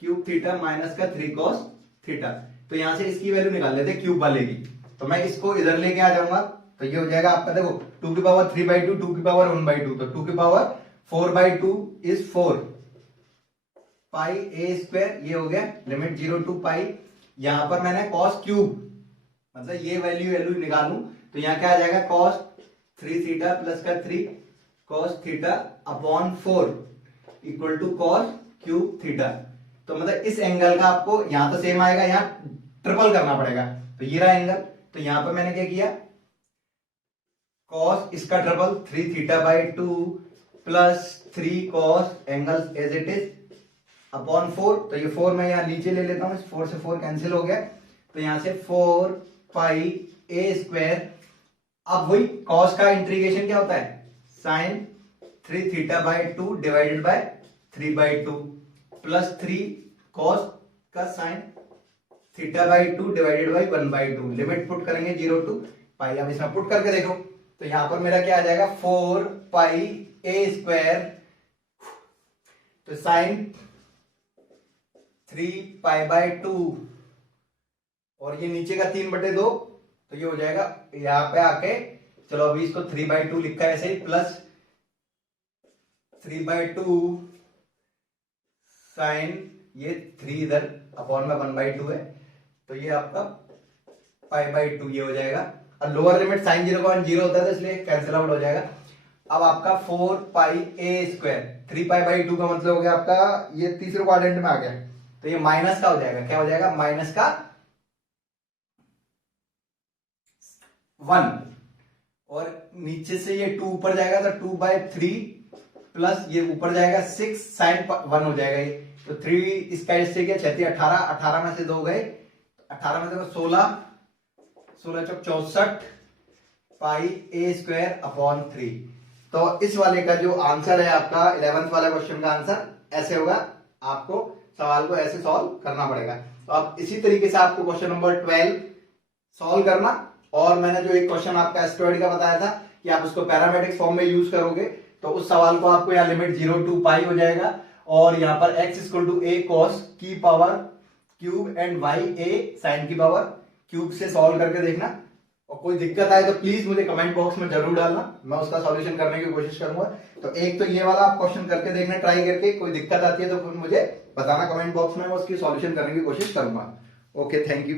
क्यूब थीटा माइनस का 3 कॉस थीटा। तो यहां से इसकी वैल्यू निकाल लेते हैं क्यूब वाले की, तो मैं इसको इधर लेके आ जाऊंगा, तो ये हो जाएगा आपका, देखो 2 की पावर 3/2 2 की पावर 1/2, तो 2 की power 4/2 is 4 pi a square. ये हो गया लिमिट 0 टू पाई, यहां पर मैंने कॉस क्यूब मतलब ये वैल्यू निकालूं तो यहां क्या आ जाएगा कॉस 3 थीटा प्लस का 3 cos theta upon 4 equal to cos cube theta. तो मतलब इस एंगल का आपको यहां तो सेम आएगा, यहां ट्रिपल करना पड़ेगा, तो ये रहा एंगल। तो यहां पर मैंने क्या किया, कॉस इसका ट्रिपल 3 थीटा/2 plus 3 cos angle as it is upon 4, तो ये 4 मैं यहां नीचे ले लेता हूं, 4 से 4 कैंसिल हो गया, तो यहां से 4 पाई ए स्क्वायर। अब वही कॉस का इंटीग्रेशन क्या होता है, sine 3 theta divided by 3/2 plus 3 cos का sine theta divided by 1/2, limit put करेंगे 0 टू पाई। अब इसमें पुट करके देखो, तो यहां पर मेरा क्या आ जाएगा 4 पाई ए स्क्वायर, तो साइन 3 पाई/2 और ये नीचे का 3/2, तो ये हो जाएगा यहां पे आके, चलो अभी इसको 3/2 लिखा है ऐसे ही, प्लस 3/2 साइन ये 3 इधर अपॉन में 1/2 है, तो ये आपका पाई/2 ये हो जाएगा। और लोअर लिमिट साइन 0.0 होता है तो इसलिए कैंसिल आउट हो जाएगा। अब आपका 4 पाई ए स्क्वायर 3 पाई/2 का मतलब हो गया आपका, ये तीसरे क्वाड्रेंट में आ गया, तो ये माइनस का हो जाएगा, क्या हो जाएगा माइनस का 1, और नीचे से ये 2 ऊपर जाएगा तो 2/3 प्लस ये ऊपर जाएगा 6 साइन 1 हो जाएगा ये, तो 3 इसका इससे क्या 36 18 18 में से 2 गए, 18 में से 16 16 चौक 64 पाई ए स्क्वायर अपॉन 3। तो इस वाले का जो आंसर है आपका 11th वाला क्वेश्चन का आंसर ऐसे होगा, आपको सवाल को ऐसे सॉल्व करना पड़ेगा। तो अब इसी तरीके से आपको क्वेश्चन नंबर 12 सॉल्व करना, और मैंने जो एक क्वेश्चन आपका एस्ट्रॉइड का बताया था कि आप उसको पैरामेट्रिक फॉर्म में यूज करोगे, तो उस सवाल को आपको यहाँ लिमिट 0 टू पाई हो जाएगा, और यहाँ पर x equal to a cos की power cube and y a sine की पावर क्यूब से सॉल्व करके देखना, और कोई दिक्कत आए तो प्लीज मुझे कमेंट बॉक्स में जरूर डालना, मैं उसका सॉल्यूशन करने की कोशिश करूंगा। तो एक तो ये वाला आप क्वेश्चन करके देखना, ट्राई करके, कोई दिक्कत आती है तो फिर मुझे बताना कमेंट बॉक्स में, मैं उसकी सॉल्यूशन करने की कोशिश करूंगा। Okay, thank you.